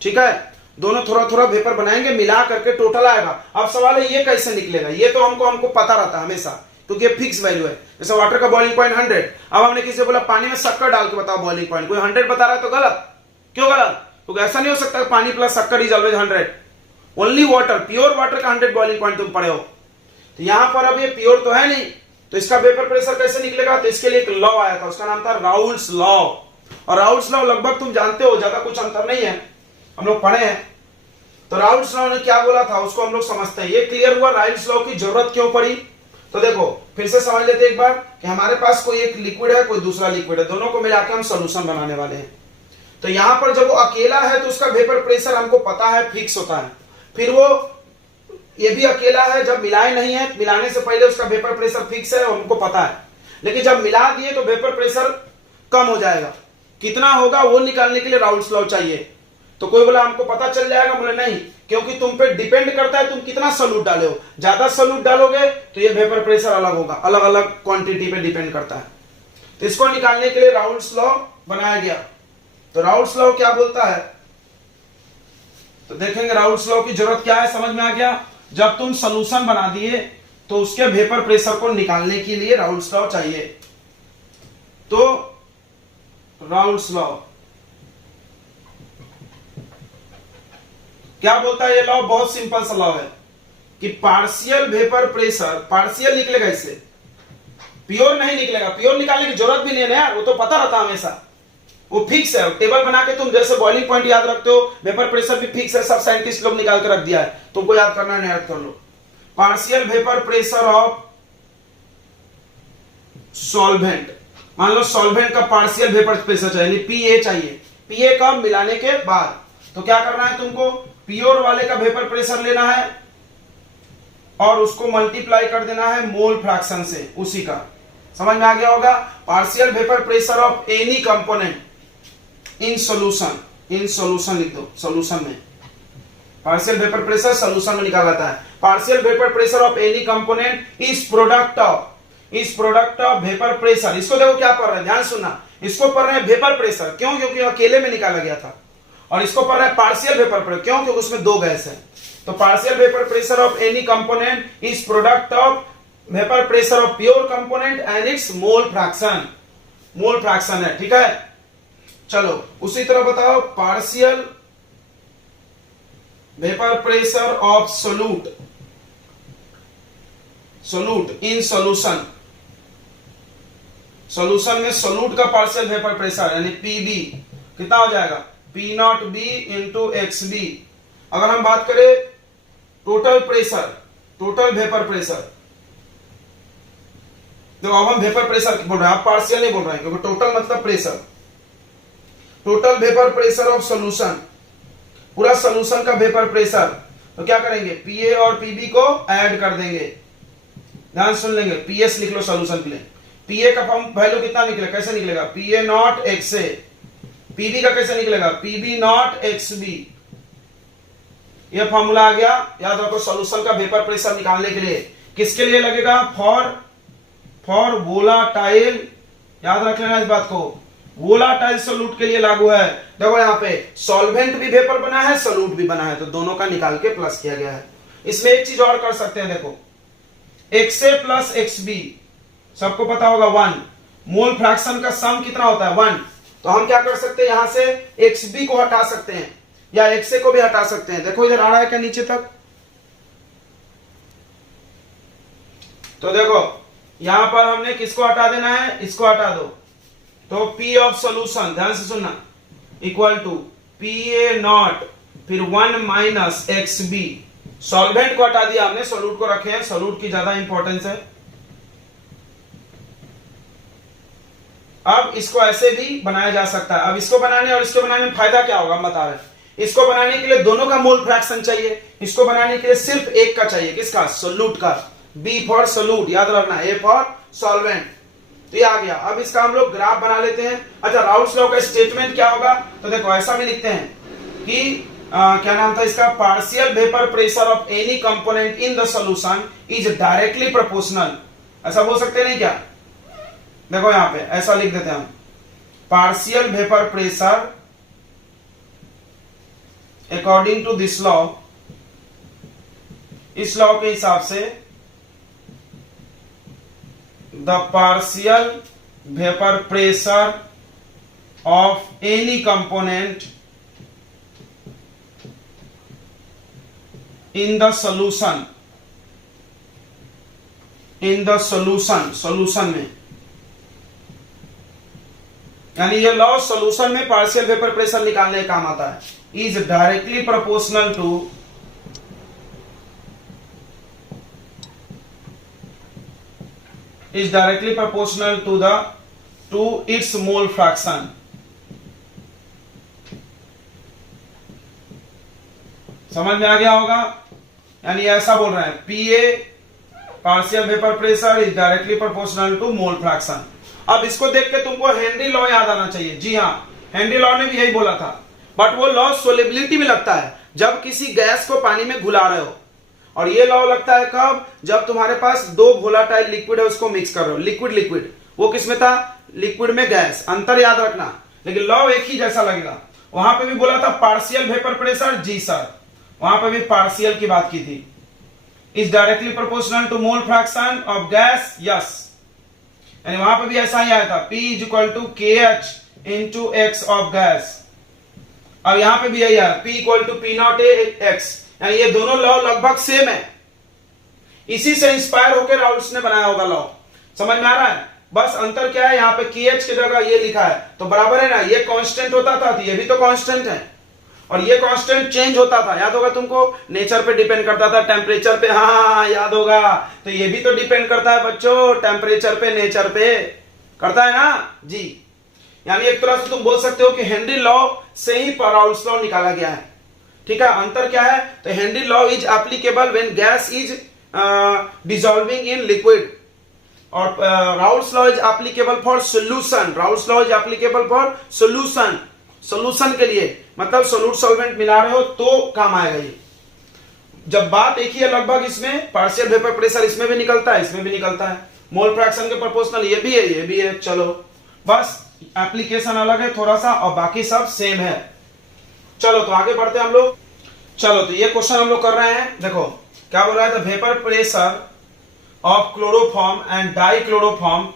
ठीक है। दोनों थोड़ा थोड़ा वेपर बनाएंगे, मिला करके टोटल आएगा। अब सवाल है ये कैसे निकलेगा, ये तो हमको पता रहता है हमेशा, क्योंकि ये फिक्स वैल्यू है। जैसे वाटर का बॉइलिंग पॉइंट 100, अब हमने किसी से बोला पानी में शक्कर डाल के बताओ बॉइलिंग पॉइंट, कोई 100 बता रहा है तो गलत। क्यों गलत, क्योंकि ऐसा नहीं हो सकता पानी प्लस शक्कर is always 100। Only water, pure water का 100 बॉइलिंग पॉइंट तुम पढ़े हो। तो यहां पर अब ये प्योर तो है नहीं, तो इसका वेपर प्रेशर कैसे निकलेगा, तो इसके लिए एक लॉ आया था, उसका नाम था राउल्स लॉ। और राउल्स लॉ लगभग तुम जानते हो, ज्यादा कुछ अंतर नहीं है, हम लोग पढ़े हैं। तो राउल्स लॉ ने क्या बोला था उसको हम लोग समझते हैं। ये क्लियर हुआ राउल्स लॉ की जरूरत क्यों पड़ी। तो देखो फिर से समझ लेते एक बार कि हमारे पास कोई एक लिक्विड है, कोई दूसरा लिक्विड है, दोनों को मिलाकर हम सॉल्यूशन बनाने वाले हैं। तो यहां पर जब वो अकेला है तो उसका वेपर प्रेशर हमको पता है फिक्स होता है, फिर वो ये भी अकेला है, जब मिलाए नहीं है, मिलाने से पहले उसका वेपर प्रेशर फिक्स है और हमको पता है, लेकिन जब मिला दिए तो वेपर प्रेशर कम हो जाएगा। कितना होगा वो निकालने के लिए राउल्स लॉ चाहिए। तो कोई बोला हमको पता चल जाएगा, बोले नहीं, क्योंकि तुम पे डिपेंड करता है तुम कितना सॉल्यूट डाले हो। ज्यादा सॉल्यूट डालोगे तो ये वेपर प्रेशर अलग होगा, अलग अलग क्वांटिटी पे डिपेंड करता है। तो इसको निकालने के लिए राउल्स लॉ बनाया गया। तो राउल्स लॉ क्या बोलता है, तो देखेंगे राउल्स लॉ की जरूरत क्या है, समझ में आ गया। जब तुम सोल्यूशन बना दिए तो उसके वेपर प्रेशर को निकालने के लिए राउल्स लॉ चाहिए। तो राउल्स लॉ क्या बोलता है, ये लॉ बहुत सिंपल सा लॉ है कि पार्शियल वेपर प्रेशर, पार्शियल निकलेगा इससे, प्योर नहीं निकलेगा। प्योर निकालने की जरूरत भी नहीं है यार, वो तो पता रहता हमेशा, वो फिक्स है। टेबल बना के तुम जैसे बॉइलिंग पॉइंट याद रखते हो, वेपर प्रेशर भी फिक्स है, सब साइंटिस्ट लोग निकाल के रख दिया है, तुमको याद करना है, याद कर लो। Partial vapour pressure of solvent, मान लो सॉल्वेंट का पार्शियल वेपर प्रेशर चाहिए, पीए चाहिए। पीए कब, मिलाने के बाद। तो क्या करना है तुमको, प्योर वाले का वेपर प्रेशर लेना है और उसको मल्टीप्लाई कर देना है मोल फ्रैक्शन से, उसी का। समझ में आ गया होगा। Partial vapour pressure of any component in solution, in solution लिख दो, सॉल्यूशन में पार्शियल वेपर प्रेशर सॉल्यूशन में निकाला जाता है। Partial vapour pressure of any component is product of vapour pressure. इसको देखो क्या पढ़ रहे हैं, ध्यान सुनना, इसको पढ़ रहे हैं वेपर प्रेशर, क्यों, क्योंकि अकेले में निकाला गया था। और इसको पढ़ रहे हैं पार्शियल वेपर प्रेशर, क्यों, क्योंकि उसमें दो गैस है। तो partial vapour pressure of any component is product of vapour pressure of pure component and its mole fraction, mole fraction है, ठीक है। चलो उसी तरह बताओ, partial vapour pressure of solute, solute in solution, solution में सोल्यूट का पार्शियल वेपर प्रेशर यानी पीबी कितना हो जाएगा, P not B into X B. अगर हम बात करें total pressure, total vapour pressure, तो अब हम वेपर प्रेशर बोल रहे हैं, आप पार्शियल नहीं बोल रहे हैं, क्योंकि टोटल मतलब pressure. Total vapour pressure of solution, पूरा सॉल्यूशन का वेपर प्रेशर। तो क्या करेंगे, पीए और पीबी को ऐड कर देंगे, ध्यान सुन लेंगे, पीएस लिख लो सॉल्यूशन के लिए। पीए का वैल्यू कितना निकलेगा, कैसे निकलेगा, पीए नॉट एक्स ए। पीबी का कैसे निकलेगा, पीबी नॉट एक्स बी। यह फॉर्मूला आ गया, याद रखो। सॉल्यूशन का वेपर प्रेशर निकालने के लिए किसके लिए लगेगा, फॉर वोलाटाइल, याद रख लेना इस बात को, वोलाटाइल सोल्यूट के लिए लागू है। देखो यहाँ पे सॉल्वेंट भी वेपर बना है, सोल्यूट भी बना है, तो दोनों का निकाल के प्लस किया गया है। इसमें एक चीज और कर सकते हैं, देखो x A plus x B, सबको पता होगा 1, मोल फ्रैक्शन का सम कितना होता है 1। तो हम क्या कर सकते हैं, यहां से एक्स बी को हटा सकते हैं या एक्स ए को भी हटा सकते हैं। देखो इधर आ रहा है क्या नीचे तक, तो देखो यहां पर हमने किसको हटा देना है, इसको हटा दो। तो P ऑफ सोल्यूशन, ध्यान से सुनना, equal to P A not फिर 1 माइनस एक्स बी। सॉल्वेंट को हटा दिया हमने, सोल्यूट को रखे हैं, सोल्यूट की ज्यादा इंपॉर्टेंस है। अब इसको ऐसे भी बनाया जा सकता है। अब इसको बनाने और इसको बनाने में फायदा क्या होगा, हम बता रहे हैं। इसको बनाने के लिए दोनों का मोल फ्रैक्शन चाहिए, इसको बनाने के लिए सिर्फ एक का चाहिए, किसका, सोल्यूट का। बी फॉर सोल्यूट याद रखना, ए फॉर सॉल्वेंट। तो ये आ गया। अब इसका हम लोग ग्राफ बना लेते हैं। अच्छा, राउल्स लॉ का स्टेटमेंट क्या होगा, तो देखो ऐसा भी लिखते हैं कि क्या नाम था इसका, partial vapour pressure of any component in the solution is directly proportional. ऐसा बोल सकते नहीं क्या, देखो यहां पे ऐसा लिख देते हैं हम, partial vapour pressure according to this law, इस लॉ के हिसाब से the partial vapour pressure of any component in the solution, in the solution, solution में, यानी ये लॉ सॉल्यूशन में पार्शियल वेपर प्रेशर निकालने का काम आता है, is directly proportional to to its mole fraction। समझ में आ गया होगा। यानी ऐसा बोल रहे हैं PA partial vapour pressure is directly proportional to mole fraction. अब इसको देख के तुमको हेनरी लॉ याद आना चाहिए। जी हाँ, हेनरी लॉ ने भी यही बोला था, बट वो लॉ सोलेबिलिटी में लगता है जब किसी गैस को पानी में घुला रहे हो, और ये लॉ लगता है कब, जब तुम्हारे पास दो वोलाटाइल लिक्विड है उसको मिक्स कर रहे हो। लिक्विड लिक्विड वो किसमें था, लिक्विड में गैस, अंतर याद रखना, लेकिन लॉ एक ही जैसा लगेगा। वहां पे भी बोला था पार्शियल वेपर प्रेशर, जी सर, वहां पे भी पार्शियल की बात की थी। Is directly proportional to mole fraction of gas, yes, यानी वहां पे भी ऐसा ही आया था, P is equal to KH into X of gas. और यहां पे भी यही है, P equal to P0 x, यानी ये दोनों लॉ लगभग सेम है। इसी से इंस्पायर होकर राउल्स ने बनाया होगा लॉ, समझ में आ रहा है। बस अंतर क्या है, यहाँ पे KH की जगह ये लिखा है तो बराबर है ना, ये कांस्टेंट होता था तो ये भी तो कांस्टेंट है, और ये कांस्टेंट चेंज होता था, याद होगा तुमको, नेचर पे डिपेंड करता था, टेम्परेचर पे, हाँ याद होगा, तो ये भी तो डिपेंड करता है बच्चों, टेम्परेचर पे, नेचर पे करता है ना जी। यानी एक तरह से तुम बोल सकते हो कि हेनरी लॉ से ही राउल्स लॉ निकाला गया है। ठीक है, अंतर क्या है, तो Henry law is applicable when gas is dissolving in liquid, और Raoult's law is applicable for solution. Raoult's law is applicable for solution, solution के लिए, मतलब सोल्यूट सॉल्वेंट मिला रहे हो तो काम आएगा ये। जब बात एक ही है लगभग, इसमें पार्शियल वेपर प्रेशर इसमें भी निकलता है, इसमें भी निकलता है, मोल फ्रैक्शन के प्रोपोर्शनल ये भी है, ये भी है। चलो बस एप्लीकेशन अलग है थोड़ा सा, और बाकी सब सेम है। चलो तो आगे बढ़ते हैं हम लोग। चलो तो ये क्वेश्चन हम लोग कर रहे हैं, देखो क्या बोल रहा है, the vapour pressure of chloroform and dichloroform,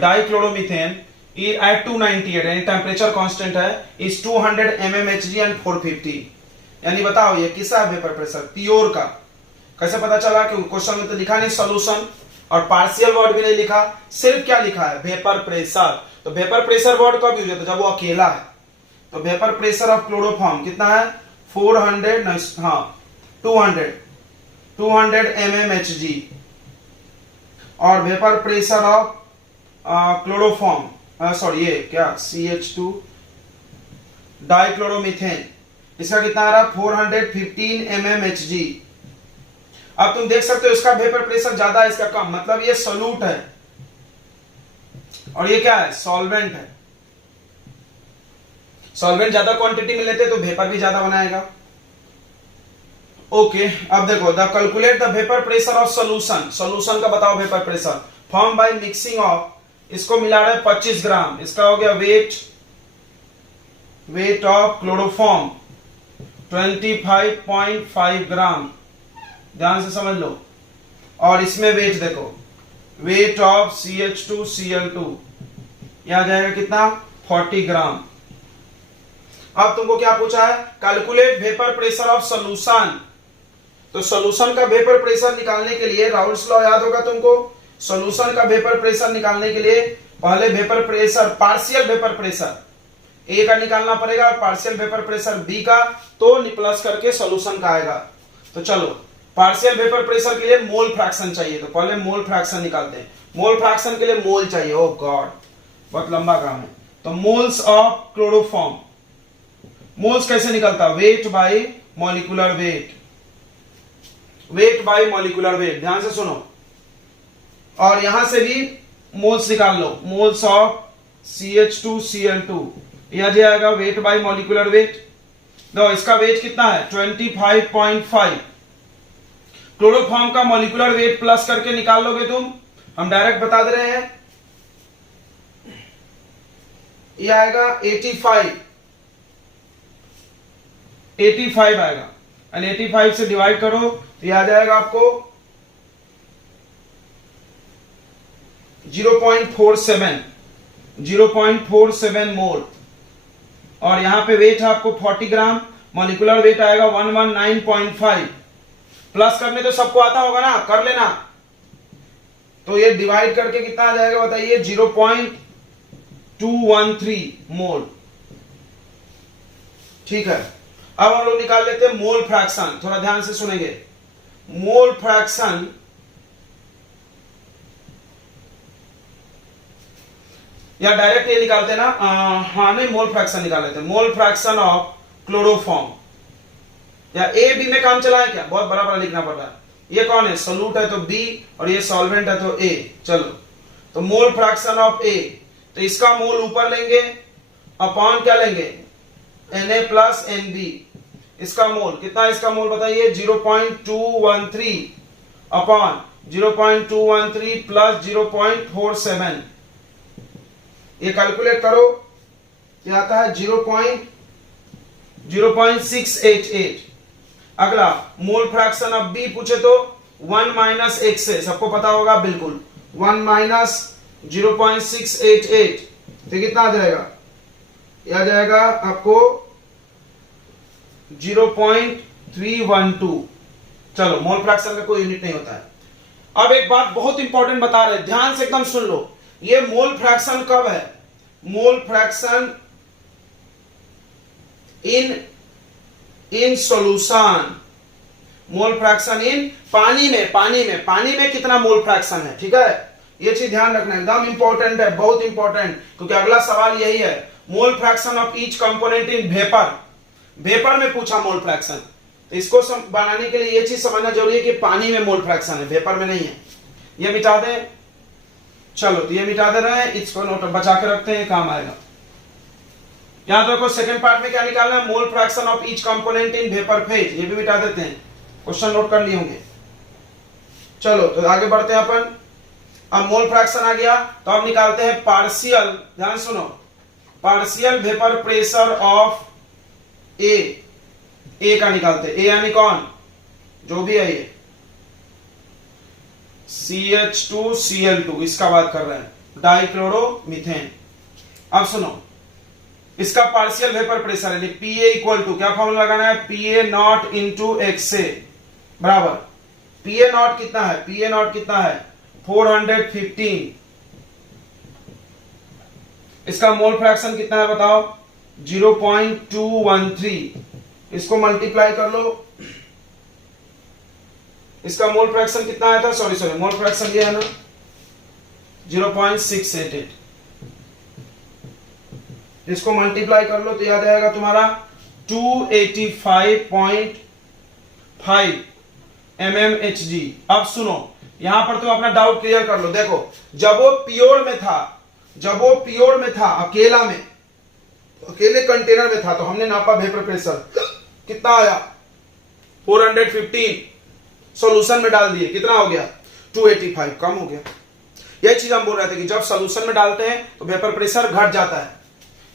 dichloromethane at 298, यानी टेम्परेचर कांस्टेंट है, इज 200 mmHg एंड 450। यानी बताओ ये किसका है वेपर प्रेशर, प्योर का। कैसे पता चला, कि क्वेश्चन में तो लिखा नहीं सॉल्यूशन, और पार्शियल वर्ड भी नहीं लिखा, सिर्फ क्या लिखा है, वेपर प्रेशर। तो वेपर प्रेशर वर्ड कब यूज होता है, जब वो अकेला है। तो वेपर प्रेशर ऑफ क्लोरोफॉर्म कितना है, 400, हाँ 200 mmHg, और vapour pressure of chloroform, sorry ये क्या, CH2 डाइक्लोरोमीथेन, इसका कितना आ रहा है, 415 mmHg। अब तुम देख सकते हो इसका वेपर प्रेशर ज्यादा है, इसका कम, मतलब ये सोल्यूट है, और ये क्या है, सॉल्वेंट है। सॉल्वेंट ज्यादा क्वांटिटी में लेते तो वेपर भी ज्यादा बनाएगा। ओके, अब देखो, the calculate the vapour pressure of solution, solution का बताओ vapour pressure, form by mixing of, इसको मिला रहा है 25 ग्राम, इसका हो गया वेट ऑफ क्लोरोफॉर्म 25.5 ग्राम, ध्यान से समझ लो। और इसमें वेट देखो, वेट ऑफ CH2Cl2 यह आ जाएगा कितना, 40 ग्राम। अब तुमको क्या पूछा है, calculate vapour pressure of solution. तो सॉल्यूशन का वेपर प्रेशर निकालने के लिए राउल्स लॉ याद होगा तुमको। सॉल्यूशन का वेपर प्रेशर निकालने के लिए पहले vapour pressure, partial vapour pressure A का निकालना पड़ेगा, पार्शियल वेपर प्रेशर बी का, तो प्लस करके सॉल्यूशन का आएगा। तो चलो पार्शियल वेपर प्रेशर के लिए मोल फ्रैक्शन चाहिए, तो पहले मोल फ्रैक्शन निकालते हैं। मोल फ्रैक्शन के लिए मोल चाहिए, ओह गॉड बहुत लंबा काम है। तो मोल्स ऑफ क्लोरोफॉर्म, मोल्स कैसे निकलता, weight by molecular weight, weight by molecular weight, ध्यान से सुनो। और यहां से भी मोल्स निकाल लो, मोल्स ऑफ CH2Cl2, यह जो आएगा वेट बाय मॉलिक्यूलर वेट। तो इसका वेट कितना है, 25.5। क्लोरोफॉर्म का मॉलिक्यूलर वेट प्लस करके निकाल लोगे तुम, हम डायरेक्ट बता दे रहे हैं, यह आएगा 85 आएगा, एंड 85 से डिवाइड करो तो यह आ जाएगा आपको 0.47 मोल। और यहां पे वेट है आपको 40 ग्राम, मॉलिक्यूलर वेट आएगा 119.5। प्लस करने तो सबको आता होगा ना, कर लेना। तो ये डिवाइड करके कितना आ जाएगा बताइए, 0.213 मोल। ठीक है, अब हम लोग निकाल लेते हैं मोल फ्रैक्शन, थोड़ा ध्यान से सुनेंगे। मोल फ्रैक्शन या डायरेक्ट ये निकालते हैं ना, हाँ नहीं मोल फ्रैक्शन निकाल लेते हैं। मोल फ्रैक्शन ऑफ क्लोरोफॉर्म, या ए बी में काम चला है क्या, बहुत बड़ा बड़ा लिखना पड़ रहा है। ये कौन है, सोल्यूट है तो बी, और ये सॉल्वेंट है तो ए। चलो तो मोल फ्रैक्शन ऑफ ए, तो इसका मोल ऊपर लेंगे अपॉन क्या लेंगे, Na प्लस Nb। इसका मोल कितना है, इसका मोल बताइए 0.213 अपॉन 0.213 प्लस 0.47। ये कैलकुलेट करो, क्या आता है 0.688। अगला मोल फ्रैक्शन ऑफ बी पूछे तो 1 माइनस x से, सबको पता होगा बिल्कुल, 1 माइनस 0.688 तो कितना आ जाएगा, ये आ जाएगा आपको 0.312। चलो मोल फ्रैक्शन का कोई यूनिट नहीं होता है। अब एक बात बहुत इंपॉर्टेंट बता रहे हैं, ध्यान से एकदम सुन लो। ये मोल फ्रैक्शन कब है, mole fraction in solution, mole fraction इन पानी में, पानी में कितना मोल फ्रैक्शन है, ठीक है। ये चीज ध्यान रखना एकदम इंपॉर्टेंट है, बहुत इंपॉर्टेंट, क्योंकि अगला सवाल यही है, mole fraction of each component in vapour में पूछा मोल फ्रैक्शन। तो इसको बनाने के लिए ये चीज समझना जरूरी है कि पानी में मोल फ्रैक्शन है, वेपर में नहीं है। ये मिटा दें, चलो तो ये मिटा दे रहे हैं, इसको नोट बचा के रखते हैं, काम आएगा। याद रखो सेकंड पार्ट में क्या निकालना है, mole fraction of each component in vapour phase, ये भी मिटा देते हैं, क्वेश्चन नोट कर लिए होंगे। चलो तो आगे बढ़ते हैं अपन। अब मोल फ्रैक्शन आ गया, तो अब निकालते हैं पार्शियल, ध्यान सुनो, partial vapour pressure of A का निकालते हैं। ए यानी कौन, जो भी है ये CH2Cl2, इसका बात कर रहे हैं, डाइक्लोरोमीथेन। अब सुनो, इसका पार्शियल वेपर प्रेशर है, PA इक्वल टू क्या फॉर्मूला लगाना है, PA नॉट इंटू XA बराबर, PA नॉट कितना है, PA नॉट कितना है 415। इसका मोल फ्रैक्शन कितना है बताओ, 0.213। इसको मल्टीप्लाई कर लो, इसका मोल फ्रैक्शन कितना आया था, सॉरी मोल फ्रैक्शन ये है ना 0.688। इसको मल्टीप्लाई कर लो तो याद आएगा तुम्हारा 285.5 mmHg। अब सुनो, यहां पर तुम अपना डाउट क्लियर कर लो। देखो जब वो प्योर में था अकेले कंटेनर में था, तो हमने नापा वेपर प्रेशर कितना आया 415, सॉल्यूशन में डाल दिए कितना हो गया 285, कम हो गया। यही चीज हम बोल रहे थे कि जब सॉल्यूशन में डालते हैं तो वेपर प्रेशर घट जाता है।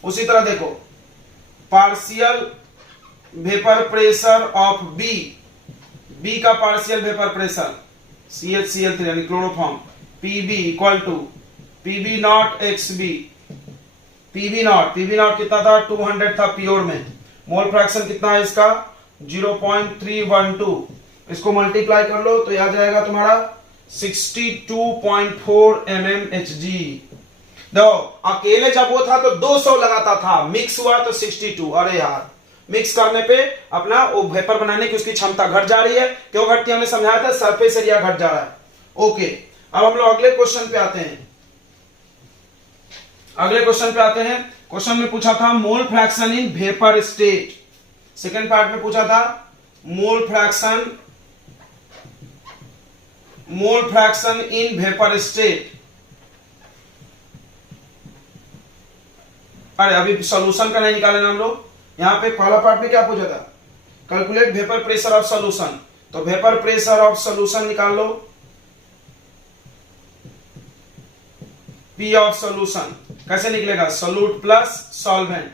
उसी तरह देखो partial vapour pressure of B का पार्शियल वेपर प्रेशर CHCl3 यानी chloroform, PB equal to PB not XB। PB not कितना था 200 था प्योर में, मोल फ्रैक्शन कितना है इसका 0.312। इसको मल्टीप्लाई कर लो तो आ जाएगा तुम्हारा 62.4 mmHg। देखो अकेले जब वो था तो 200 लगाता था, मिक्स हुआ तो 62। अरे यार मिक्स करने पे अपना वो वेपर बनाने की उसकी क्षमता घट जा रही है। क्यों घटती है, हमने समझाया था, सरफेस एरिया घट जा रहा है। ओके अब हम लोग अगले क्वेश्चन पे आते हैं। क्वेश्चन में पूछा था मोल fraction in vapour state, second part में पूछा था मोल फ्रैक्शन इन वेपर स्टेट। अरे अभी सॉल्यूशन का नहीं निकाले ना हम लोग। यहां पे पहला पार्ट में क्या पूछा था, calculate vapour pressure of solution, तो वेपर प्रेशर ऑफ सॉल्यूशन निकाल लो, P ऑफ सॉल्यूशन कैसे निकलेगा, सोल्यूट प्लस सॉल्वेंट,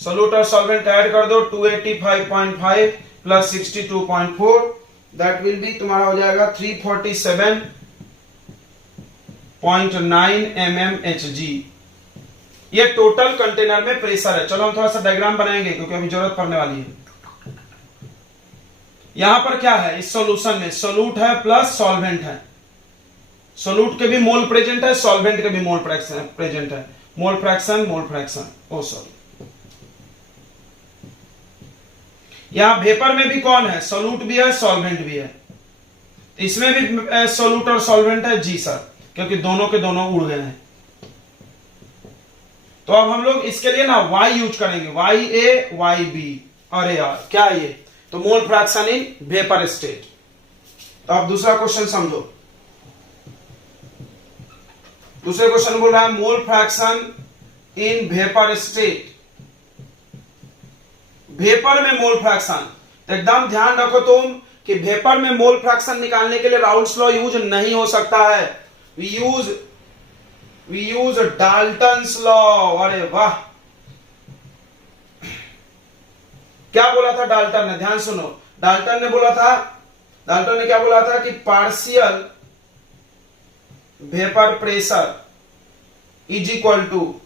सोल्यूट और सॉल्वेंट ऐड कर दो 285.5 प्लस 62.4, दैट विल बी तुम्हारा हो जाएगा 347.9 mmHg। ये टोटल कंटेनर में प्रेशर है। चलो हम थोड़ा सा डायग्राम बनाएंगे क्योंकि अभी जरूरत पड़ने वाली है। यहां पर क्या है, इस सॉल्यूशन में सोल्यूट है प्लस सॉल्वेंट है, सोल्यूट के भी मोल प्रेजेंट है, सॉल्वेंट के भी मोल फ्रैक्शन प्रेजेंट है, मोल फ्रैक्शन ओ सॉरी। यहां वेपर में भी कौन है, सोल्यूट भी है सॉल्वेंट भी है, इसमें भी सोल्यूट और सॉल्वेंट है जी सर, क्योंकि दोनों के दोनों उड़ गए हैं। तो अब हम लोग इसके लिए ना y यूज करेंगे, YA YB। अरे यार क्या है तो मोल फ्रैक्शन इन वेपर स्टेट। तो अब दूसरा क्वेश्चन समझो। दूसरे क्वेश्चन बोल रहा है mole fraction in vapour state. Vapour में मोल फ्रैक्शन, तो एकदम ध्यान रखो तुम कि वेपर में मोल फ्रैक्शन निकालने के लिए राउल्स लॉ यूज नहीं हो सकता है। We use Dalton's law. अरे वाह, क्या बोला था डाल्टन ने, ध्यान सुनो। डाल्टन ने क्या बोला था कि partial vapour pressure is equal to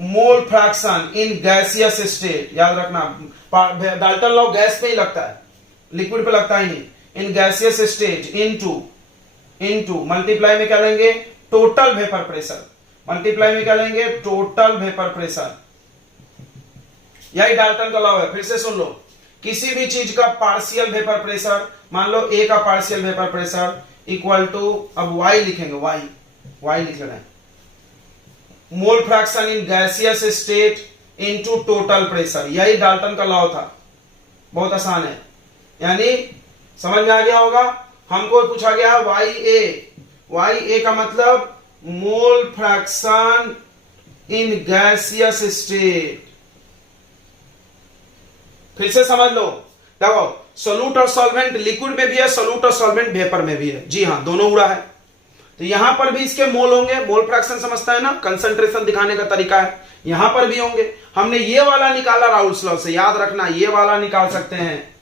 mole fraction in gaseous state. याद रखना, डाल्टन लॉ गैस पे ही लगता है, लिक्विड पे लगता ही नहीं। इन गैसियस स्टेट इनटू मल्टीप्लाई में क्या लेंगे, टोटल वेपर प्रेशर। मल्टीप्लाई में क्या लेंगे, टोटल वेपर प्रेशर। यही डाल्टन का लॉ है। फिर से सुन लो, किसी भी चीज का पार्शियल वेपर प्रेशर, मान लो ए का partial vapour pressure equal to, अब वाई लिखेंगे, वाई लिख लेना है, mole fraction in gaseous state into total pressure. यही डाल्टन का लॉ था। बहुत आसान है, यानी समझ में आ गया होगा। हमको पूछा गया वाई ए का मतलब मोल फ्रैक्शन इन गैसियस स्टेट। फिर से समझ लो, देखो सोल्यूट और सॉल्वेंट लिक्विड में भी है, सोल्यूट और सॉल्वेंट वेपर में भी है। जी हाँ, दोनों उड़ा है। तो यहां पर भी इसके मोल होंगे। मोल फ्रैक्शन समझता है ना, कंसंट्रेशन दिखाने का तरीका है। यहां पर भी होंगे। हमने ये वाला निकाला राउल्स लॉ से, याद रखना, ये वाला निकाल सकते हैं।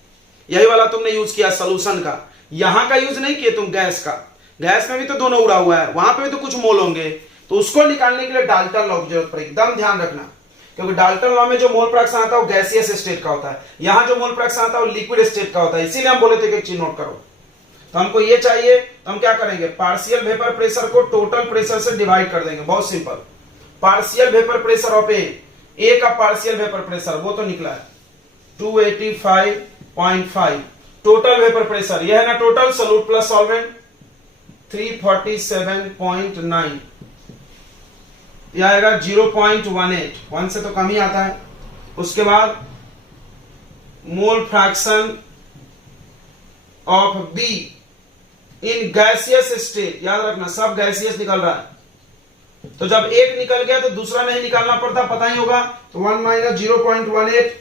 यही वाला तुमने यूज किया सोल्यूशन का, यहां का यूज नहीं किए तुम गैस का। गैस में भी तो दोनों उड़ा हुआ है, वहां पे भी तो कुछ मोल होंगे। तो उसको निकालने के लिए डाल्टन लॉ की जरूरत पड़ेगी। एकदम ध्यान रखना, क्योंकि डाल्टन लॉ में जो मोल फ्रैक्शन आता है वो गैसियस स्टेट का होता है, यहां जो मोल फ्रैक्शन आता है वो लिक्विड स्टेट का होता है। इसीलिए हम बोले थे कि एक चीज नोट करो। तो हमको ये चाहिए, तो हम क्या करेंगे, पार्शियल वेपर प्रेशर को टोटल प्रेशर से डिवाइड कर देंगे। बहुत simple, partial vapour pressure of A का पार्शियल वेपर प्रेशर वो तो निकला है 285.5। टोटल वेपर प्रेशर ये है ना, टोटल सोल्यूट प्लस सॉल्वेंट 347.9। यह आएगा 0.18, 1 से तो कम ही आता है। उसके बाद मोल fraction of be in gaseous state, याद रखना सब गैसियस निकल रहा है। तो जब एक निकल गया तो दूसरा नहीं निकालना पड़ता, पता ही होगा। तो 1 माइनस 0.18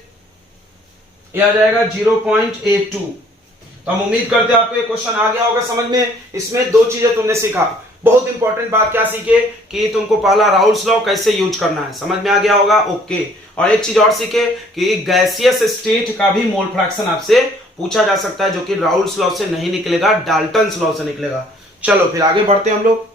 यह आ जाएगा 0.82। तो हम उम्मीद करते हैं आपको ये क्वेश्चन आ गया होगा समझ में। इसमें दो चीजें तुमने सीखा। बहुत इंपॉर्टेंट बात क्या सीखे कि तुमको पहला राउल्स लॉ कैसे यूज करना है, समझ में आ गया होगा, ओके। और एक चीज और सीखे कि गैसियस स्टेट का भी मोल फ्रैक्शन आपसे पूछा जा सकता है, जो कि राउल्स लॉ से नहीं निकलेगा, डाल्टन्स लॉ से निकलेगा। चलो फिर आगे बढ़ते हैं हम लोग।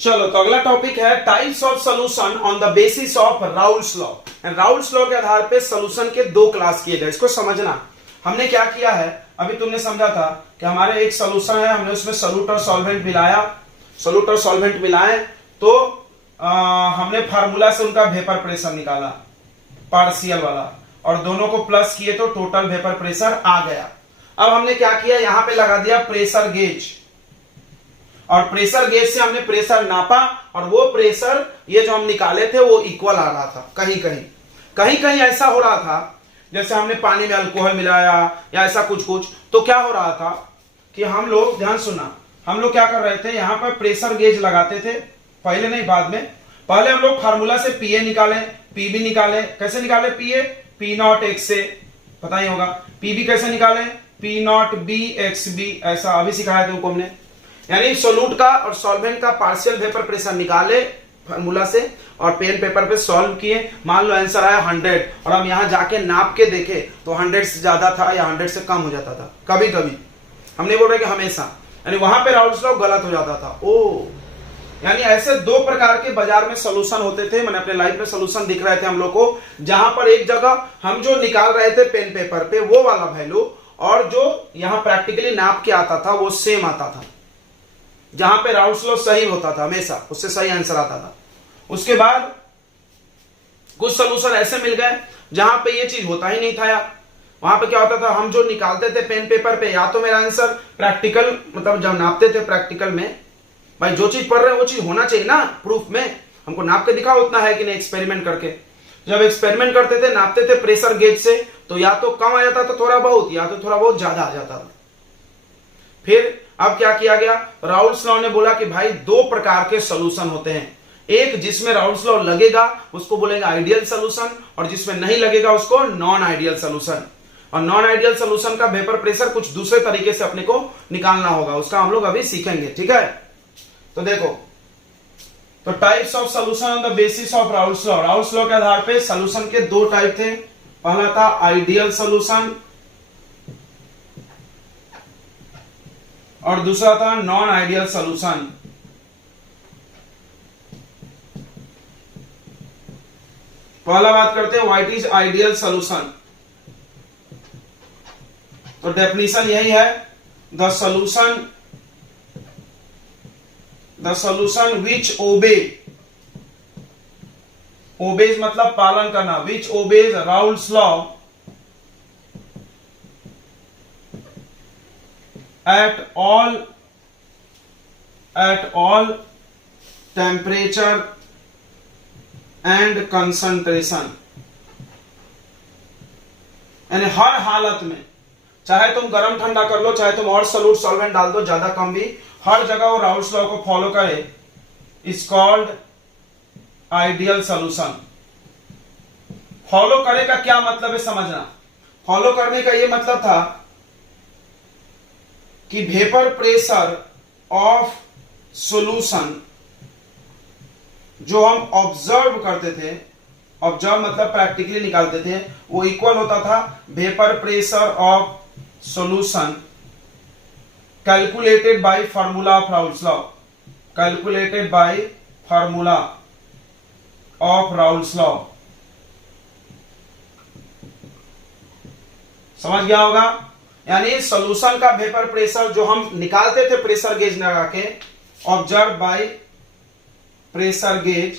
चलो तो अगला टॉपिक है types of solution on the basis of Raoult's law. Raoult's law के आधार पे सॉल्यूशन के दो क्लास किए गए। इसको समझना, हमने क्या किया है, अभी तुमने समझा था कि हमारे एक सॉल्यूशन है, हमने उसमें सोल्यूट और सॉल्वेंट मिलाए, तो हमने फार्मूला से उनका वेपर प्रेशर निकाला पार्शियल वाला, और दोनों को प्लस किए तो टोटल वेपर प्रेशर आ गया। अब हमने क्या किया, यहां पे लगा दिया प्रेशर गेज, और प्रेशर गेज से हमने प्रेशर नापा, और वो प्रेशर ये जो हम निकाले थे वो इक्वल आ रहा था। कहीं कहीं ऐसा हो रहा था जैसे हमने पानी में अल्कोहल मिलाया या ऐसा कुछ, तो क्या हो रहा था कि हम लोग, ध्यान सुनना, हम लोग क्या कर रहे थे, यहां पर प्रेशर गेज लगाते थे, पहले नहीं बाद में। पहले हम लोग फार्मूला से पीए निकाले, पीबी निकाले। कैसे निकाले, पीए पी नॉट एक्स से, पता ही होगा। पीबी कैसे निकाले, P not B X B, ऐसा अभी सिखाया था हमने। यानी सोल्यूट का और सॉल्वेंट का पार्शियल वेपर प्रेशर निकाले फार्मूला से, और पेन पेपर पे सॉल्व किए। मान लो आंसर आया 100, और हम यहां जाके नाप के देखे तो 100 से ज्यादा था या 100 से कम हो जाता था। कभी कभी, हम नहीं बोल रहे कि हमेशा, यानी वहां पे राउल्स लॉ गलत हो जाता था। ओ, यानी ऐसे दो प्रकार के बाजार में सोल्यूशन होते थे। मैंने अपने लाइफ में सोल्यूशन दिख रहे थे हम लोग को, जहां पर एक जगह हम जो निकाल रहे थे पेन पेपर पे वो वाला वैल्यू, और जो यहां प्रैक्टिकली नाप के आता था वो सेम आता था। जहां पे राउल्स लॉ सही होता था हमेशा, उससे सही आंसर आता था। उसके बाद कुछ सोल्यूशन ऐसे मिल गए जहां पे ये चीज होता ही नहीं था यार। वहां पे क्या होता था, हम जो निकालते थे पेन पेपर पे, या तो मेरा आंसर प्रैक्टिकल, मतलब जब नापते थे प्रैक्टिकल में, भाई जो चीज पढ़ रहे हैं वो चीज होना चाहिए ना प्रूफ में, हमको नाप के दिखाओ उतना है कि नहीं एक्सपेरिमेंट करके। जब एक्सपेरिमेंट करते थे, नापते थे प्रेशर गेज से, तो या तो कम आ जाता था थोड़ा बहुत, या तो थोड़ा बहुत ज्यादा आ जाता था। फिर अब क्या किया गया, राउल्स लॉ ने बोला कि भाई दो प्रकार के सॉल्यूशन होते हैं, एक जिसमें राउल्स लॉ लगेगा उसको बोलेंगे आइडियल सॉल्यूशन, और जिसमें नहीं लगेगा उसको नॉन आइडियल सॉल्यूशन। और नॉन आइडियल सॉल्यूशन का वेपर प्रेशर कुछ दूसरे तरीके से अपने को निकालना होगा, उसका हम लोग अभी सीखेंगे, ठीक है। तो देखो, तो types of solution on the basis of Raoult's law, Raoult's law के आधार पे सॉल्यूशन के दो टाइप थे, पहला था आइडियल सॉल्यूशन और दूसरा था नॉन आइडियल सॉल्यूशन। पहला बात करते हैं व्हाट इज आइडियल सॉल्यूशन। तो डेफिनेशन यही है, द सॉल्यूशन विच ओबेज मतलब पालन करना, which obeys Raoult's law at all temperature and concentration, यानी हर हालत में, चाहे तुम गर्म ठंडा कर लो, चाहे तुम और सॉल्यूट सॉल्वेंट डाल दो, ज्यादा कम भी, हर जगह वो राउल्स लॉ को फॉलो करे, is called ideal solution. Follow करे का क्या मतलब है समझना, फॉलो करने का ये मतलब था कि वेपर प्रेशर ऑफ सॉल्यूशन जो हम ऑब्जर्व करते थे, ऑब्जर्व मतलब प्रैक्टिकली निकालते थे, वो इक्वल होता था vapour pressure of solution calculated by formula of Raoult's law, calculated by formula of Raoult's law. समझ गया होगा, यानी सॉल्यूशन का वेपर प्रेशर जो हम निकालते थे प्रेशर गेज लगा के, observe by pressure gauge,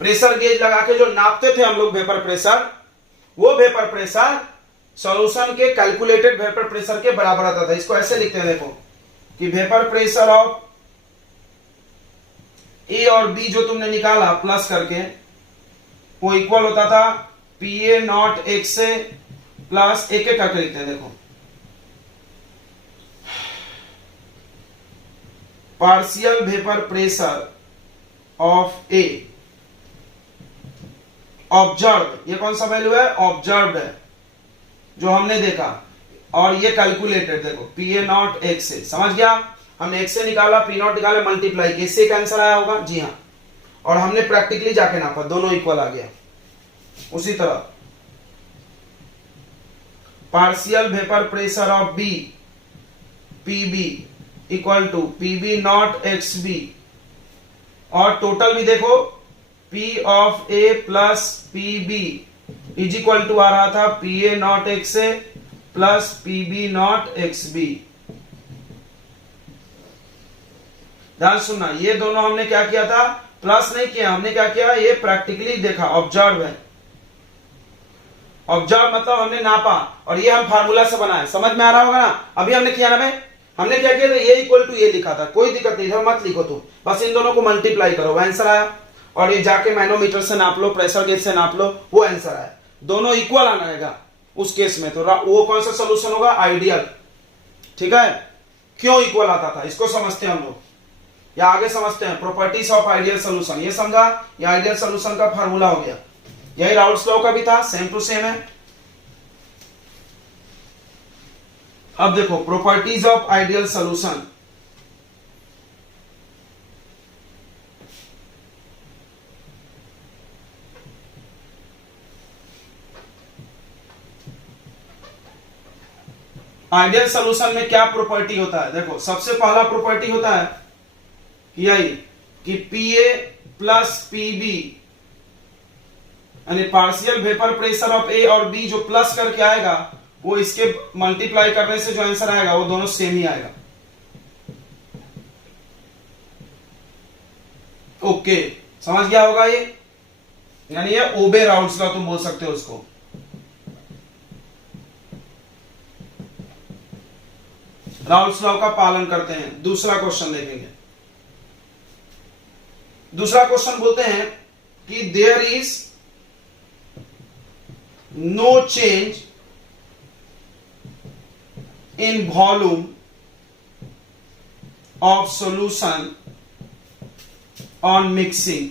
pressure gauge लगा के जो नापते थे हम लोग वेपर प्रेशर, वो वेपर प्रेशर सॉल्यूशन के कैलकुलेटेड वेपर प्रेशर के बराबर आता था। इसको ऐसे लिखते हैं, देखो कि वेपर प्रेशर ऑफ ए और बी जो तुमने निकाला प्लस करके, वो इक्वल होता था पीए नॉट एक्स से प्लस एक एक करके लिखते हैं, देखो partial vapour pressure of A observe, ये कौन सा वैल्यू है, ऑब्जर्व है जो हमने देखा, और ये कैलकुलेटेड, देखो पीए नॉट एक्स से, समझ गया, हम एक्स से निकाला, पी नॉट निकाले, मल्टीप्लाई किए, इससे आंसर आया होगा, जी हाँ, और हमने प्रैक्टिकली जाके नापा, दोनों इक्वल आ गया। उसी तरह partial vapour pressure of B PB equal to PB not x B, और टोटल भी देखो P of A plus P B is equal to आ रहा था P A not x A plus P B not x B. ध्यान सुनना, ये दोनों हमने क्या किया था, प्लस नहीं किया, हमने क्या किया, ये प्रैक्टिकली देखा, ऑब्जर्व है, ऑब्जर्व मतलब हमने नापा, और ये हम फार्मूला से बनाए, समझ में आ रहा होगा ना। अभी हमने किया ना भाई, हमने क्या किया था, ये इक्वल टू ये लिखा था, कोई दिक्कत नहीं, इधर मत लिखो तुम, बस इन दोनों को मल्टीप्लाई करो, वो आंसर आया, और ये जाके मैनोमीटर से नाप लो, प्रेशर गेज से नाप लो, वो आंसर आया, दोनों इक्वल आना रहेगा उस केस में, तो वो कौन सा सोल्यूशन होगा, आइडियल, ठीक है। क्यों इक्वल आता था इसको समझते हैं हम लोग, या आगे समझते हैं प्रॉपर्टीज ऑफ आइडियल सोल्यूशन, ये समझा, ये आइडियल सोल्यूशन का फार्मूला हो गया, यही राउल्स लॉ का भी था, सेम टू सेम है। अब देखो properties of ideal solution, ideal solution में क्या प्रॉपर्टी होता है, देखो सबसे पहला प्रॉपर्टी होता है यही कि पीए प्लस पीबी, यानी पार्शियल वेपर प्रेशर ऑफ ए और बी जो प्लस करके आएगा, वो इसके मल्टीप्लाई करने से जो आंसर आएगा वो दोनों सेम ही आएगा। ओके, समझ गया होगा ये, यानी ये ओबे राउल्स लॉ तुम बोल सकते हो उसको। राउल्स लॉ का पालन करते हैं। दूसरा क्वेश्चन देखेंगे, दूसरा क्वेश्चन बोलते हैं कि there is no change in volume of solution on mixing.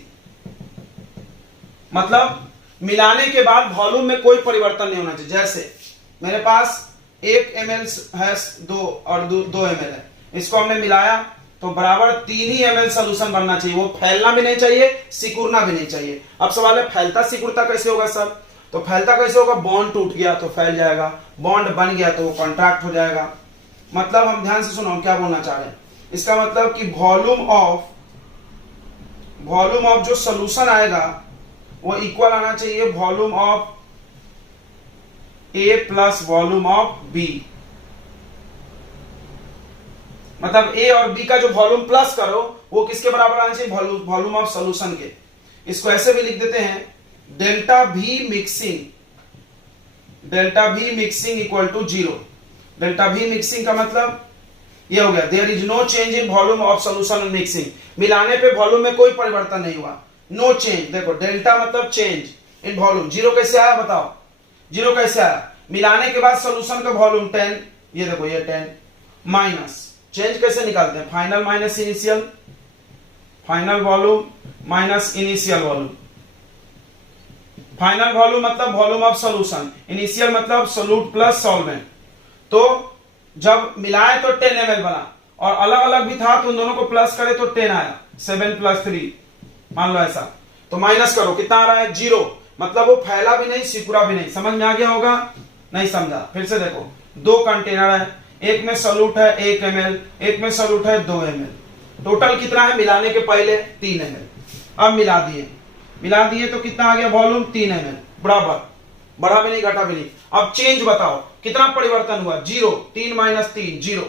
मतलब मिलाने के बाद वॉल्यूम में कोई परिवर्तन नहीं होना चाहिए। जैसे मेरे पास 1 ml है, 2 और 2 ml है, इसको हमने मिलाया तो बराबर 3 ही ml सोल्यूशन बनना चाहिए। वो फैलना भी नहीं चाहिए, सिकुड़ना भी नहीं चाहिए। अब सवाल है फैलता सिकुड़ता कैसे होगा सर? तो फैलता कैसे होगा? बॉन्ड टूट गया तो फैल जाएगा, बॉन्ड बन गया तो वो कॉन्ट्रैक्ट हो जाएगा। मतलब हम ध्यान से सुनो हम क्या बोलना चाह रहे हैं। इसका मतलब कि वॉल्यूम ऑफ जो सोल्यूशन आएगा वो इक्वल आना चाहिए volume of A plus volume of B। मतलब A और B का जो वॉल्यूम प्लस करो वो किसके बराबर आना चाहिए? वॉल्यूम ऑफ सॉल्यूशन के। इसको ऐसे भी लिख देते हैं delta V mixing equal to 0। Delta V mixing का मतलब ये हो गया there is no change in volume of solution in mixing. मिलाने पे वॉल्यूम में कोई परिवर्तन नहीं हुआ, नो चेंज। देखो डेल्टा मतलब चेंज इन वॉल्यूम। 0 कैसे आया बताओ? 0 कैसे आया? मिलाने के बाद सॉल्यूशन का वॉल्यूम 10, ये देखो ये 10 माइनस चेंज कैसे निकालते हैं? Final minus initial, final volume minus initial volume. Final volume मतलब वॉल्यूम ऑफ सॉल्यूशन, इनिशियल मतलब सोल्यूट प्लस सॉल्वेंट। तो जब मिलाए तो 10 ml बना और अलग अलग भी था तो उन दोनों को प्लस करे तो 10 आया, 7 + 3 मान लो ऐसा। तो माइनस करो कितना आ रहा है? 0। मतलब वो फैला भी नहीं सिकुड़ा भी नहीं। समझ में आ गया होगा? नहीं समझा? फिर से देखो 2 कंटेनर है, एक में सोल्यूट है 1 ml, एक में सोल्यूट है 2 ml। टोटल कितना है मिलाने के पहले? 3 ml। अब मिला दिए तो कितना आ गया? वॉल्यूम 3 ml बराबर, बढ़ा भी नहीं घटा भी नहीं। अब चेंज बताओ कितना परिवर्तन हुआ? 0। 3 - 3 0।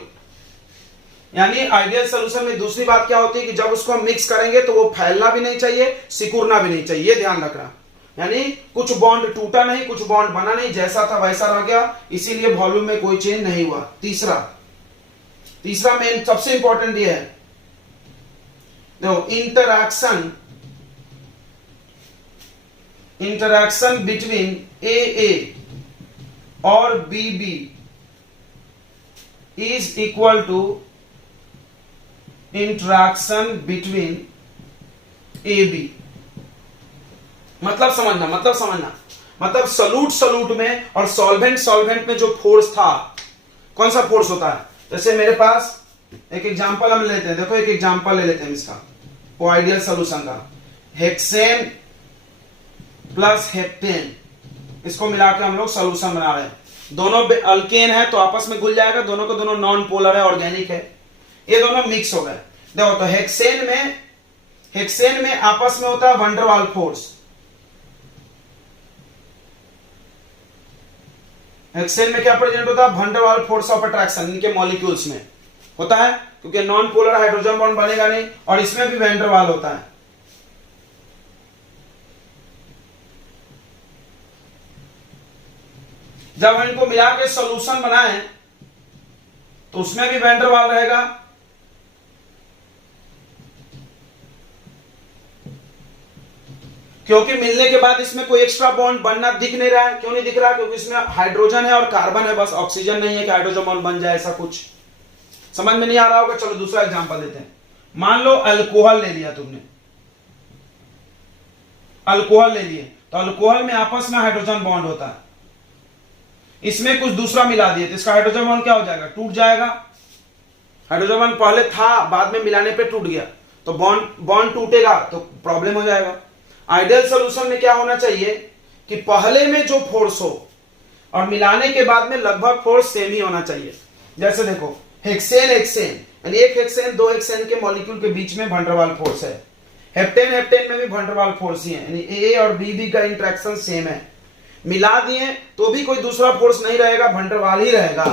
यानी आइडियल सॉल्यूशन में दूसरी बात क्या होती है कि जब उसको हम मिक्स करेंगे तो वो फैलना भी नहीं चाहिए, सिकुड़ना भी नहीं चाहिए, ये ध्यान रखना। यानी कुछ बॉन्ड टूटा नहीं, कुछ बॉन्ड बना नहीं, जैसा था वैसा रह गया, इसीलिए वॉल्यूम में कोई चेंज नहीं हुआ। तीसरा मेन सबसे इंपॉर्टेंट ये है, देखो इंटरैक्शन बिटवीन AA और BB is equal to interaction between AB। मतलब समझना मतलब सोल्यूट में और सॉल्वेंट में जो फोर्स था, कौन सा फोर्स होता है? जैसे मेरे पास एक एग्जांपल हम लेते हैं, देखो एक एग्जांपल ले लेते हैं इसका, वो आइडियल सॉल्यूशन का। हेक्सेन प्लस हेप्टेन, इसको मिलाकर हम लोग सॉल्यूशन बना रहे हैं। दोनों अल्केन है तो आपस में घुल जाएगा, दोनों को दोनों नॉन पोलर है, ऑर्गेनिक है, ये दोनों मिक्स हो गए। देखो तो हेक्सेन में आपस में होता है वंडरवाल फोर्स। हेक्सेन में क्या प्रेजेंट होता है? वंडरवाल फोर्स ऑफ अट्रैक्शन इनके मॉलिक्यूल्स में होता है, क्योंकि नॉन पोलर हाइड्रोजन बॉन्ड बनेगा नहीं, और इसमें भी वैंडरवाल होता है। जब हम इनको मिला के सॉल्यूशन बनाए तो उसमें भी वैंडरवाल रहेगा, क्योंकि मिलने के बाद इसमें कोई एक्स्ट्रा बॉन्ड बनना दिख नहीं रहा है। क्यों नहीं दिख रहा? क्योंकि इसमें हाइड्रोजन है और कार्बन है, बस ऑक्सीजन नहीं है कि हाइड्रोजन बॉन्ड बन जाए, ऐसा कुछ समझ में नहीं आ रहा होगा। चलो दूसरा एग्जांपल देते हैं। मान लो अल्कोहल ले लिया तुमने, अल्कोहल ले लिए तो अल्कोहल में आपस में हाइड्रोजन बॉन्ड होता है, इसमें कुछ दूसरा मिला दिए तो इसका हाइड्रोजन बॉन्ड क्या हो जाएगा? टूट जाएगा। हाइड्रोजन बॉन्ड पहले था, बाद में मिलाने पे टूट गया, तो बॉन्ड टूटेगा तो प्रॉब्लम हो जाएगा। आइडियल सॉल्यूशन में क्या होना चाहिए कि पहले में जो फोर्स हो और मिलाने के बाद में लगभग फोर्स सेम ही होना चाहिए। जैसे देखो हेक्सेन यानी एक हेक्सेन 2 हेक्सेन के मॉलिक्यूल के बीच में वंडरवाल फोर्स है। हेप्टेन में भी वंडरवाल फोर्स ही है, यानी A और B का इंटरेक्शन सेम है। मिला दिए तो भी कोई दूसरा फोर्स नहीं रहेगा, वंडरवाल ही रहेगा।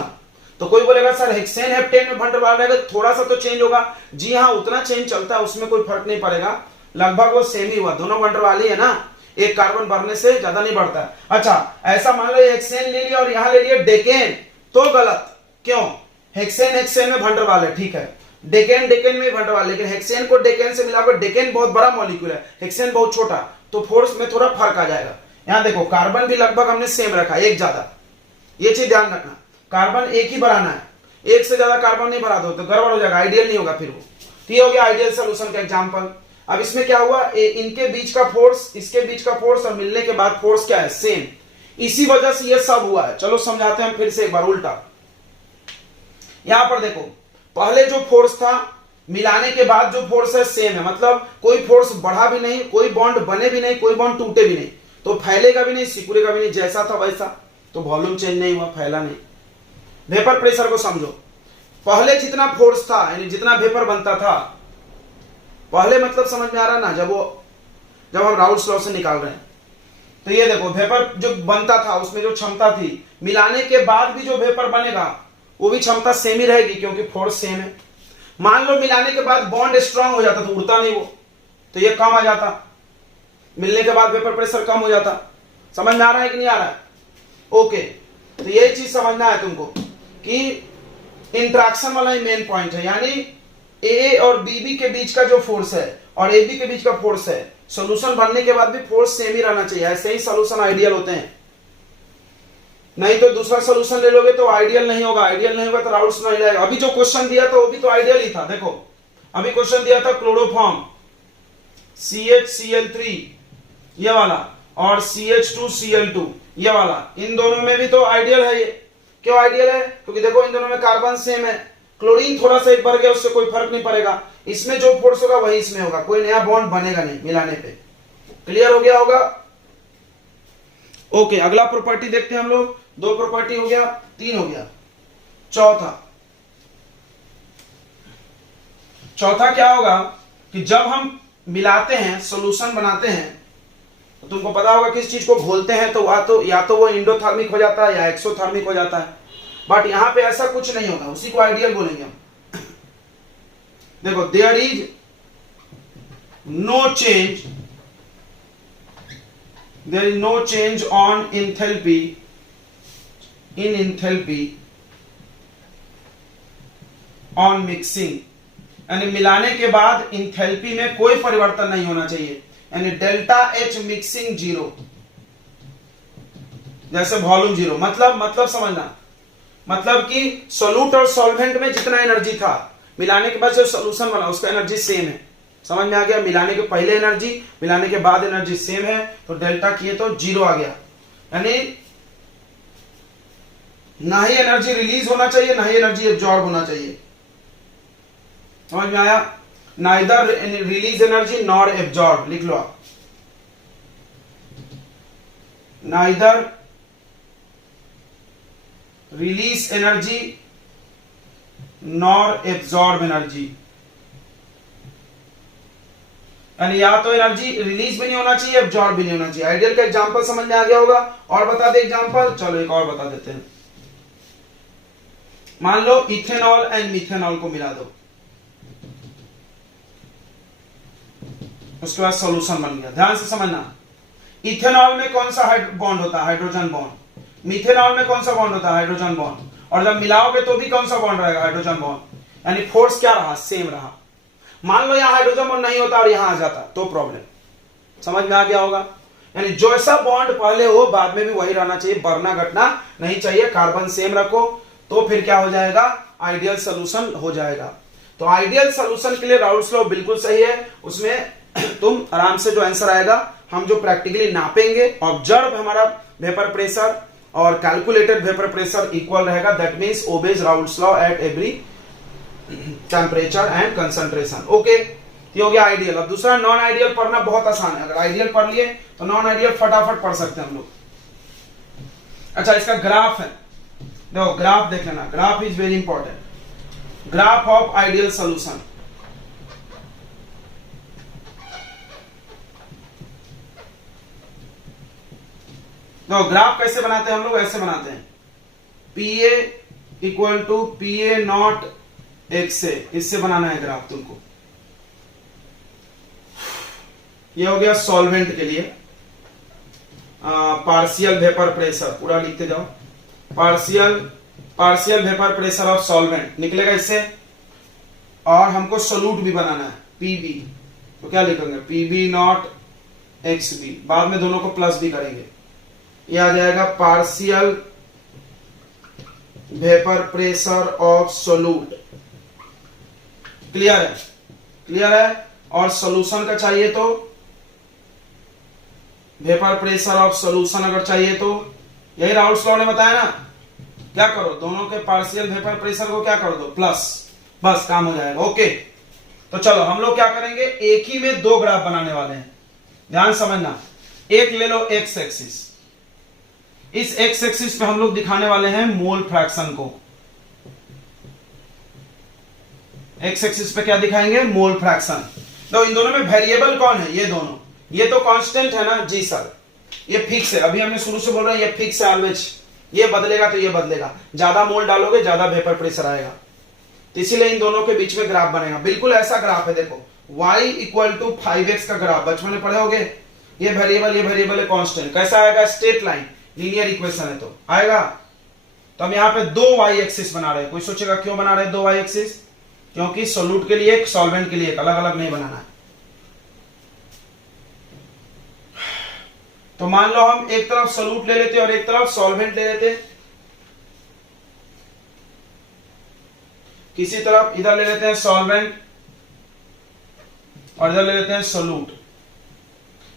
तो कोई बोलेगा सर हेक्सेन हेप्टेन में वंडरवाल रहेगा, थोड़ा सा तो चेंज होगा। जी हाँ, उतना चेंज चलता है, उसमें कोई फर्क नहीं पड़ेगा, लगभग वो सेम ही हुआ, दोनों वंडरवाल ही है ना, एक कार्बन बढ़ने से ज्यादा नहीं बढ़ता है। अच्छा ऐसा मान लो हेक्सेन ले लिया और यहां ले लिया डेकेन, तो गलत। क्यों? हेक्सेन में वंडरवाल है, ठीक है, डेकेन डेकेन में बंटा हुआ, लेकिन हेक्सेन को डेकेन से मिलाकर, डेकेन बहुत बड़ा मॉलिक्यूल है, हेक्सेन बहुत छोटा, तो फोर्स में थोड़ा फर्क आ जाएगा। यहां देखो कार्बन भी लगभग हमने सेम रखा, एक ज्यादा, ये चीज ध्यान रखना, कार्बन एक ही बढ़ाना है, एक से ज्यादा कार्बन नहीं बढ़ा दो तो गड़बड़ हो जाएगा, आइडियल नहीं होगा फिर वो। तो ये हो गया आइडियल सोल्यूशन का एग्जांपल। अब इसमें क्या हुआ, इनके बीच का फोर्स, इसके बीच का फोर्स और मिलने के बाद फोर्स क्या है, सेम, इसी वजह से ये सब हुआ है। चलो समझाते हैं फिर से एक बार उल्टा। यहां पर देखो, पहले जो फोर्स था, मिलाने के बाद जो फोर्स है सेम है, मतलब कोई फोर्स बढ़ा भी नहीं, कोई बॉन्ड बने भी नहीं, कोई बॉन्ड टूटे भी नहीं, तो फैलेगा भी नहीं, सिकुड़ेगा भी नहीं, जैसा था वैसा, तो वॉल्यूम चेंज नहीं हुआ, फैला नहीं। वेपर प्रेशर को समझो, पहले जितना फोर्स था, यानी जितना वेपर बनता था पहले, मतलब समझ में आ रहा ना, जब हम राउल्स लॉ से निकाल रहे हैं, तो ये देखो वेपर जो बनता था उसमें जो क्षमता थी, मिलाने के बाद भी जो वेपर बनेगा वो भी क्षमता सेम ही रहेगी, क्योंकि फोर्स सेम है। मान लो मिलाने के बाद बॉन्ड स्ट्रांग हो जाता तो उड़ता नहीं वो, तो ये कम आ जाता, मिलने के बाद वेपर प्रेशर कम हो जाता। समझ में आ रहा है कि नहीं आ रहा है? ओके, तो ये चीज समझना है तुमको कि इंट्रैक्शन वाला ही मेन पॉइंट है, यानी ए और बीबी के बीच का जो फोर्स है और ए बी के बीच का फोर्स है, सोल्यूशन बनने के बाद भी फोर्स सेम ही रहना चाहिए, ऐसे ही सोल्यूशन आइडियल होते हैं। नहीं तो दूसरा सोल्यूशन ले लोगे तो आइडियल नहीं होगा, आइडियल नहीं होगा तो राउल्स नहीं लगेगा। अभी जो क्वेश्चन दिया था वो भी तो आइडियल ही था। देखो अभी क्वेश्चन दिया था क्लोरोफॉर्म CHCl3 ये वाला और CH2Cl2 ये वाला, इन दोनों में भी तो आइडियल है। ये क्यों आइडियल है? क्योंकि देखो इन दोनों में कार्बन सेम है, क्लोरीन थोड़ा सा एक बढ़ गया उससे कोई फर्क नहीं पड़ेगा, इसमें जो फोर्स होगा वही इसमें होगा, कोई नया बॉन्ड बनेगा नहीं मिलाने पे। क्लियर हो गया होगा? ओके, अगला प्रॉपर्टी देखते हैं हम लोग। 2 प्रॉपर्टी हो गया, 3 हो गया, चौथा क्या होगा कि जब हम मिलाते हैं, सॉल्यूशन बनाते हैं, तो तुमको पता होगा किस चीज को घोलते हैं तो या तो वो इंडोथर्मिक हो जाता है या एक्सोथर्मिक हो जाता है, बट यहां पे ऐसा कुछ नहीं होगा, उसी को आइडियल बोलेंगे हम। देखो there is no change on enthalpy in enthalpy on mixing, यानी मिलाने के बाद इंथैल्पी में कोई परिवर्तन नहीं होना चाहिए, यानी डेल्टा H मिक्सिंग 0, जैसे वॉल्यूम 0, मतलब समझना, मतलब कि सोल्यूट और सॉल्वेंट में जितना एनर्जी था, मिलाने के बाद जो सोल्यूशन बना उसका एनर्जी सेम है। समझ में आ गया? मिलाने के पहले एनर्जी, मिलाने के बाद एनर्जी सेम है, तो डेल्टा किए तो 0 आ गया, यानी ना ही एनर्जी रिलीज होना चाहिए ना ही एनर्जी एब्जॉर्ब होना चाहिए। समझ में आया? Neither release energy nor absorb, लिख लो आप, neither release energy nor absorb energy, यानी या तो एनर्जी रिलीज भी नहीं होना चाहिए, एब्जॉर्ब भी नहीं होना चाहिए। आइडियल का एग्जांपल समझ में आ गया होगा? और बता दे एग्जांपल, चलो एक और बता देते हैं। मान लो इथेनॉल एंड मिथेनॉल को मिला दो, उसके बाद सॉल्यूशन बन गया। ध्यान से समझना, इथेनॉल में कौन सा बॉन्ड होता है? Hydrogen bond. मिथेनॉल में कौन सा बॉन्ड होता है? Hydrogen bond. और जब मिलाओगे तो भी कौन सा बॉन्ड रहेगा? Hydrogen bond. यानी फोर्स क्या रहा? सेम रहा। मान लो यहां हाइड्रोजन बॉन्ड नहीं होता और यहां आ जाता तो प्रॉब्लम। समझ में आ गया होगा? यानी जो ऐसा बॉन्ड पहले हो बाद में भी वही रहना चाहिए, बढ़ना घटना नहीं चाहिए। कार्बन सेम रखो तो फिर क्या हो जाएगा? आइडियल सोल्यूशन हो जाएगा। तो आइडियल सोल्यूशन के लिए राउल्स लॉ बिल्कुल सही है, उसमें तुम आराम से जो आंसर आएगा हम जो प्रैक्टिकली नापेंगे, ऑब्जर्व हमारा वेपर प्रेशर और कैलकुलेटेड वेपर प्रेशर इक्वल रहेगा, that means obeys Raoult's law at every temperature and concentration. Okay, ये हो गया आइडियल। अब दूसरा नॉन आइडियल पढ़ना बहुत आसान है, अगर आइडियल पढ़ लिए तो नॉन आइडियल फटाफट पढ़ सकते हैं हम लोग। अच्छा, इसका ग्राफ है, देखो ग्राफ देख लेना, graph is very important. Graph of ideal solution, देखो ग्राफ कैसे बनाते हैं हम लोग? ऐसे बनाते हैं, PA equal to PA not x से, इससे बनाना है ग्राफ तुमको। ये हो गया सॉल्वेंट के लिए, पार्शियल वेपर प्रेशर, पूरा लिखते जाओ, partial vapour pressure of solvent निकलेगा इससे। और हमको सोल्यूट भी बनाना है पीबी, तो क्या लिखेंगे पीबी नॉट एक्स बी, बाद में दोनों को प्लस भी करेंगे, यह आ जाएगा partial vapour pressure of solute. Clear है, क्लियर है। और सॉल्यूशन का चाहिए तो वेपर प्रेशर ऑफ सॉल्यूशन अगर चाहिए तो यही राउल्स लॉ ने बताया ना, क्या करो दोनों के पार्शियल वेपर प्रेशर को क्या कर दो प्लस, बस काम हो जाएगा। ओके, तो चलो हम लोग क्या करेंगे, एक ही में दो ग्राफ बनाने वाले हैं, ध्यान समझना। एक ले लो एक्स एक्सिस, इस एक्स एक्सिस पे हम लोग दिखाने वाले हैं मोल फ्रैक्शन को, एक्स एक्सिस पे क्या दिखाएंगे मोल फ्रैक्शन। तो इन दोनों में वेरिएबल कौन है, ये दोनों, ये तो कांस्टेंट है ना जी सर, ये फिक्स है, अभी हमने शुरू से बोल रहे हैं ये फिक्स है ऑलवेज, ये बदलेगा तो ये बदलेगा, ज्यादा मोल डालोगे ज्यादा वेपर प्रेशर आएगा, तो इसीलिए इन दोनों के बीच में ग्राफ बनेगा। बिल्कुल ऐसा ग्राफ है, देखो y इक्वल टू 5x का ग्राफ बचपन में पढ़े होगे, ये वेरिएबल है कांस्टेंट, कैसा आएगा स्ट्रेट लाइन, लीनियर इक्वेशन है तो आएगा। तो हम यहाँ पे दो y एक्सिस बना रहे हैं, कोई सोचेगा क्यों बना रहे हैं दो y एक्सिस, क्योंकि सोल्यूट के लिए एक सॉल्वेंट के लिए एक, अलग अलग नहीं बनाना है। तो मान लो हम एक तरफ सोल्यूट ले लेते और एक तरफ सॉल्वेंट ले लेते, किसी तरफ इधर ले लेते हैं सॉल्वेंट और इधर ले लेते हैं सोल्यूट,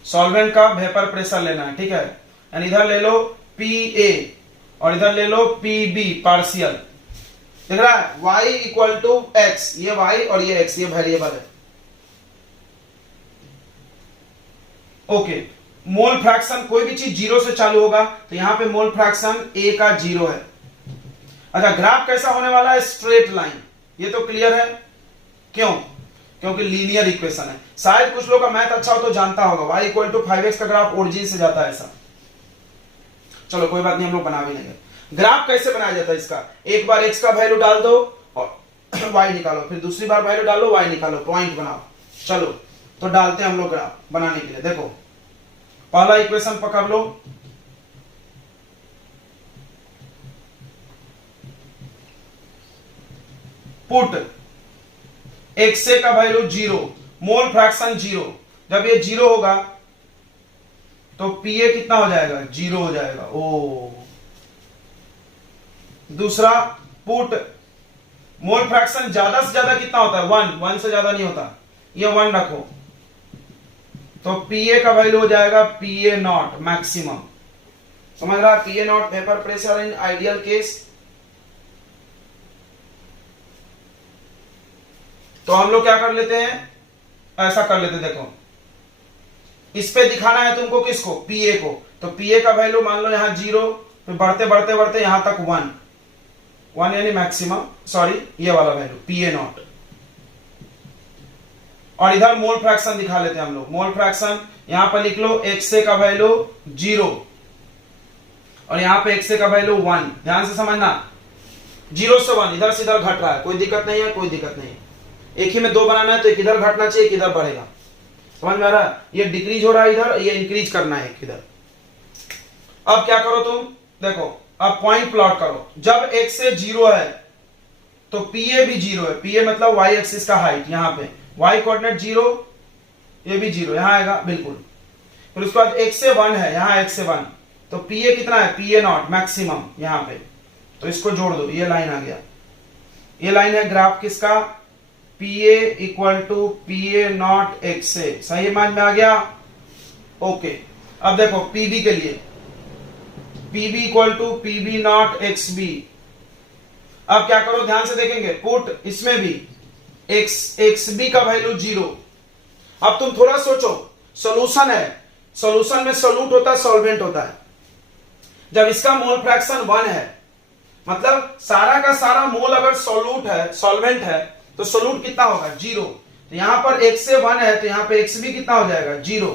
सॉल्वेंट का वेपर प्रेशर लेना है, ठीक है, एंड इधर ले लो PA और इधर ले लो PB पार्शियल, दिख रहा है y इक्वल टू एक्स, ये y और ये x, ये वेरिएबल है। ओके, मोल फ्रैक्शन कोई भी चीज जीरो से चालू होगा, तो यहां पे मोल फ्रैक्शन a का 0 है। अच्छा, ग्राफ कैसा होने वाला है, स्ट्रेट लाइन, ये तो क्लियर है, क्यों, क्योंकि लीनियर इक्वेशन है। शायद कुछ लोग का मैथ अच्छा हो तो जानता होगा, y इक्वल टू 5x का ग्राफ ओरिजिन से जाता है ऐसा, चलो कोई बात नहीं, हम लोग बना भी लेंगे। ग्राफ कैसे बनाया जाता है इसका, एक बार x का वैल्यू डाल दो और y निकालो, फिर दूसरी बार वैल्यू डालो y निकालो, पॉइंट बनाओ। चलो तो डालते हैं हम लोग ग्राफ बनाने के लिए। देखो पहला इक्वेशन पकड़ लो, पुट x का वैल्यू 0, मोल फ्रैक्शन 0, जब ये 0 होगा तो PA कितना हो जाएगा 0 हो जाएगा। ओ दूसरा पुट मोल फ्रैक्शन ज्यादा से ज्यादा कितना होता है 1, 1 से ज्यादा नहीं होता, ये 1 रखो, तो PA का वैल्यू हो जाएगा PA नॉट मैक्सिमम, समझ रहा है, PA not vapour pressure in ideal case. तो हम लोग क्या कर लेते हैं, ऐसा कर लेते, देखो इस पे दिखाना है तुमको किसको, PA को, तो PA का वैल्यू मान लो यहां 0, फिर बढ़ते बढ़ते बढ़ते यहां तक 1 यानी मैक्सिमम, सॉरी ये वाला वैल्यू PA नॉट, और इधर मोल फ्रैक्शन दिखा लेते हैं हम लोग, मोल फ्रैक्शन यहां पर लिख लो XA का वैल्यू 0 और यहां पे XA का वैल्यू 1, ध्यान से समझना, 0 से 1 इधर से इधर घट रहा है, कोई दिक्कत नहीं है, कोई दिक्कत नहीं है, एक ही में दो बनाना है तो एक इधर घटना चाहिए, एक इधर बढ़ेगा, समझ में आ रहा है, ये डिक्रीज हो रहा है इधर, ये इंक्रीज करना है एक इधर। अब क्या करो तुम, देखो अब पॉइंट प्लॉट करो, जब x से 0 है तो PA भी 0 है, PA मतलब y एक्सिस का हाइट, यहां पे y कोऑर्डिनेट 0, ये भी 0 यहां आएगा बिल्कुल, फिर उसके बाद x से 1 है, यहां x से 1, तो PA कितना है PA नॉट मैक्सिमम यहां पे, तो इसको जोड़ दो, ये लाइन आ गया, ये लाइन है ग्राफ किसका, PA equal to PA not XA, सही समझ में आ गया। ओके, अब देखो PB के लिए, PB equal to PB not XB, अब क्या करो ध्यान से देखेंगे, पुट इसमें भी XB का वैल्यू 0। अब तुम थोड़ा सोचो, सॉल्यूशन है, सॉल्यूशन में सोल्यूट होता है सॉल्वेंट होता है, जब इसका मोल फ्रैक्शन 1 है, मतलब सारा का सारा मोल अगर सोल्यूट है सॉल्वेंट है तो सोल्यूट कितना होगा 0, तो यहां पर x से 1 है तो यहां पे XB कितना हो जाएगा 0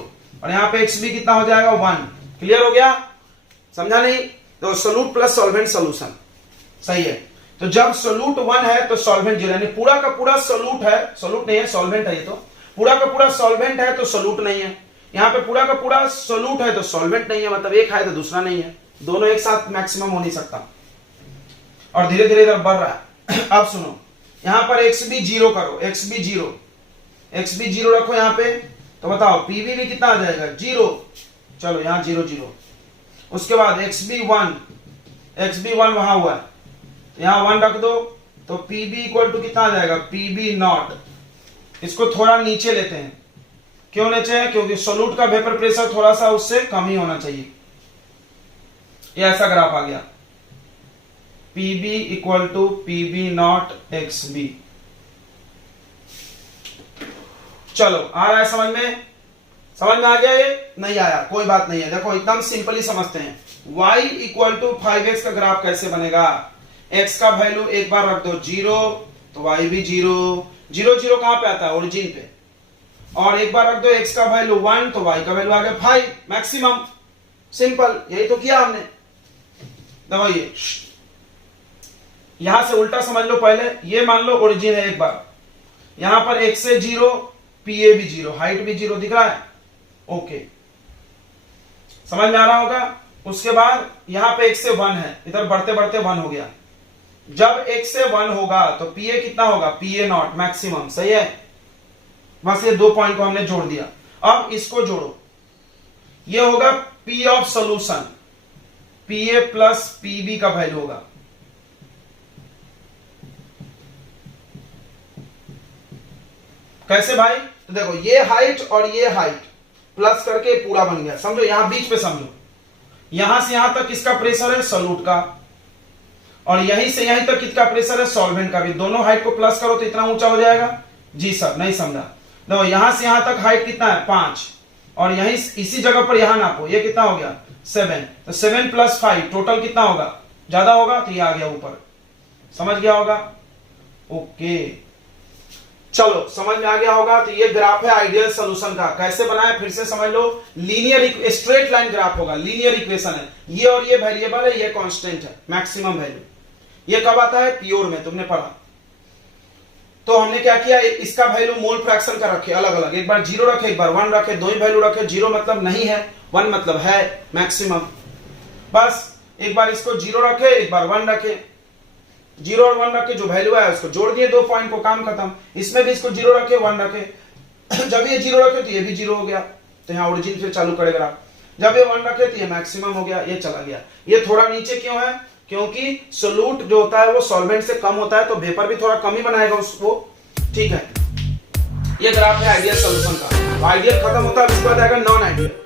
और यहां पे XB कितना हो जाएगा 1। क्लियर हो गया, समझा नहीं, तो सोल्यूट प्लस सॉल्वेंट सॉल्यूशन, सही है। तो जब सोल्यूट 1 है तो सॉल्वेंट 0, यानी पूरा का पूरा सोल्यूट है, सोल्यूट नहीं है सॉल्वेंट है, ये तो पूरा का पूरा सॉल्वेंट है तो सोल्यूट नहीं है, यहां पे पूरा का पूरा सोल्यूट है तो सॉल्वेंट नहीं है, मतलब एक है तो दूसरा नहीं है, दोनों एक साथ मैक्सिमम हो नहीं सकता, और धीरे धीरे इधर बढ़ रहा है। अब सुनो, यहां पर एक्स भी जीरो करो, एक्स भी जीरो रखो यहां पे, तो बताओ पीबी भी कितना आ जाएगा, जीरो। चलो यहां जीरो जीरो। उसके बाद एक्स बी वन वहां हुआ है, यहां वन रख दो, तो पीबी इक्वल टू कितना आ जाएगा, पीबी नॉट। इसको थोड़ा नीचे लेते हैं, क्यों नीचे है, क्योंकि सोल्यूट का वेपर प्रेशर थोड़ा सा उससे कम ही होना चाहिए। ये ऐसा ग्राफ आ गया, PB equal to PB not x B. चलो आ रहा है समझ में, समझ में आ गया, ये नहीं आया कोई बात नहीं है। देखो एकदम सिंपली समझते हैं, y इक्वल टू 5x का ग्राफ कैसे बनेगा, x का वैल्यू एक बार रख दो जीरो, तो y भी जीरो, जीरो जीरो कहां पे आता है, ओरिजिन पे, और एक बार रख दो x का वैल्यू 1, तो y का वैल्यू आ गया 5 मैक्सिमम। सिंपल, यही तो किया हमने। देखो ये यहां से उल्टा समझ लो, पहले ये मान लो ओरिजिन है, एक बार यहां पर x से जीरो, पीए भी जीरो, हाइट भी जीरो दिख रहा है, ओके समझ में आ रहा होगा। उसके बाद यहां पे x से 1 है, इधर बढ़ते बढ़ते 1 हो गया, जब x से 1 होगा तो पीए कितना होगा, पीए नॉट मैक्सिमम, सही है। बस ये दो पॉइंट को हमने जोड़ दिया। अब इसको जोड़ो, ये होगा P of solution, PA plus PB का वैल्यू होगा, कैसे भाई, तो देखो ये हाइट और ये हाइट प्लस करके पूरा बन गया, समझो यहां बीच पे समझो, यहां से यहां तक किसका प्रेशर है, सोल्यूट का, और यहीं से यहीं तक किसका प्रेशर है, सॉल्वेंट का भी। दोनों हाइट को प्लस करो तो इतना ऊंचा हो जाएगा। जी सर नहीं समझा, देखो यहां से यहां तक हाइट कितना है 5, और यहीं इसी जगह पर यहां नापो, ये कितना हो गया 7, तो 7 प्लस 5 टोटल कितना होगा, ज्यादा होगा, तो ये आ गया ऊपर, समझ गया होगा, ओके। चलो समझ में आ गया होगा। तो ये ग्राफ है आइडियल सॉल्यूशन का, कैसे बनाया फिर से समझ लो, लीनियर स्ट्रेट लाइन ग्राफ होगा, लीनियर इक्वेशन है, ये और ये वेरिएबल है, ये कांस्टेंट है, मैक्सिमम वैल्यू। ये कब आता है, प्योर में, तुमने पढ़ा। तो हमने क्या किया, इसका वैल्यू मोल फ्रैक्शन का रखे अलग अलग, एक बार जीरो रखे, एक बार 1 रखे, दो ही वैल्यू रखे, जीरो मतलब नहीं है, 1 मतलब है मैक्सिमम। बस एक बार इसको जीरो रखे, एक बार 1 रखे, जीरो और 1 रखे, जो वैल्यू है उसको जोड़ दिए, दो पॉइंट को, काम खत्म। इसमें भी इसको जीरो रखे, 1 रखे, जब ये जीरो रखे तो ये भी जीरो हो गया, तो यहाँ ओरिजिन से चालू करेगा। जब ये 1 रखे तो ये मैक्सिमम हो गया, ये चला गया। ये थोड़ा नीचे क्यों है, क्योंकि सोल्यूट जो होता है वो सॉल्वेंट से कम होता है, तो वेपर भी थोड़ा कम ही बनाएगा उसको, ठीक है। ये ग्राफ है आइडियल सॉल्यूशन का। आइडियल खत्म होता है, इसके बाद आएगा नॉन आइडियल।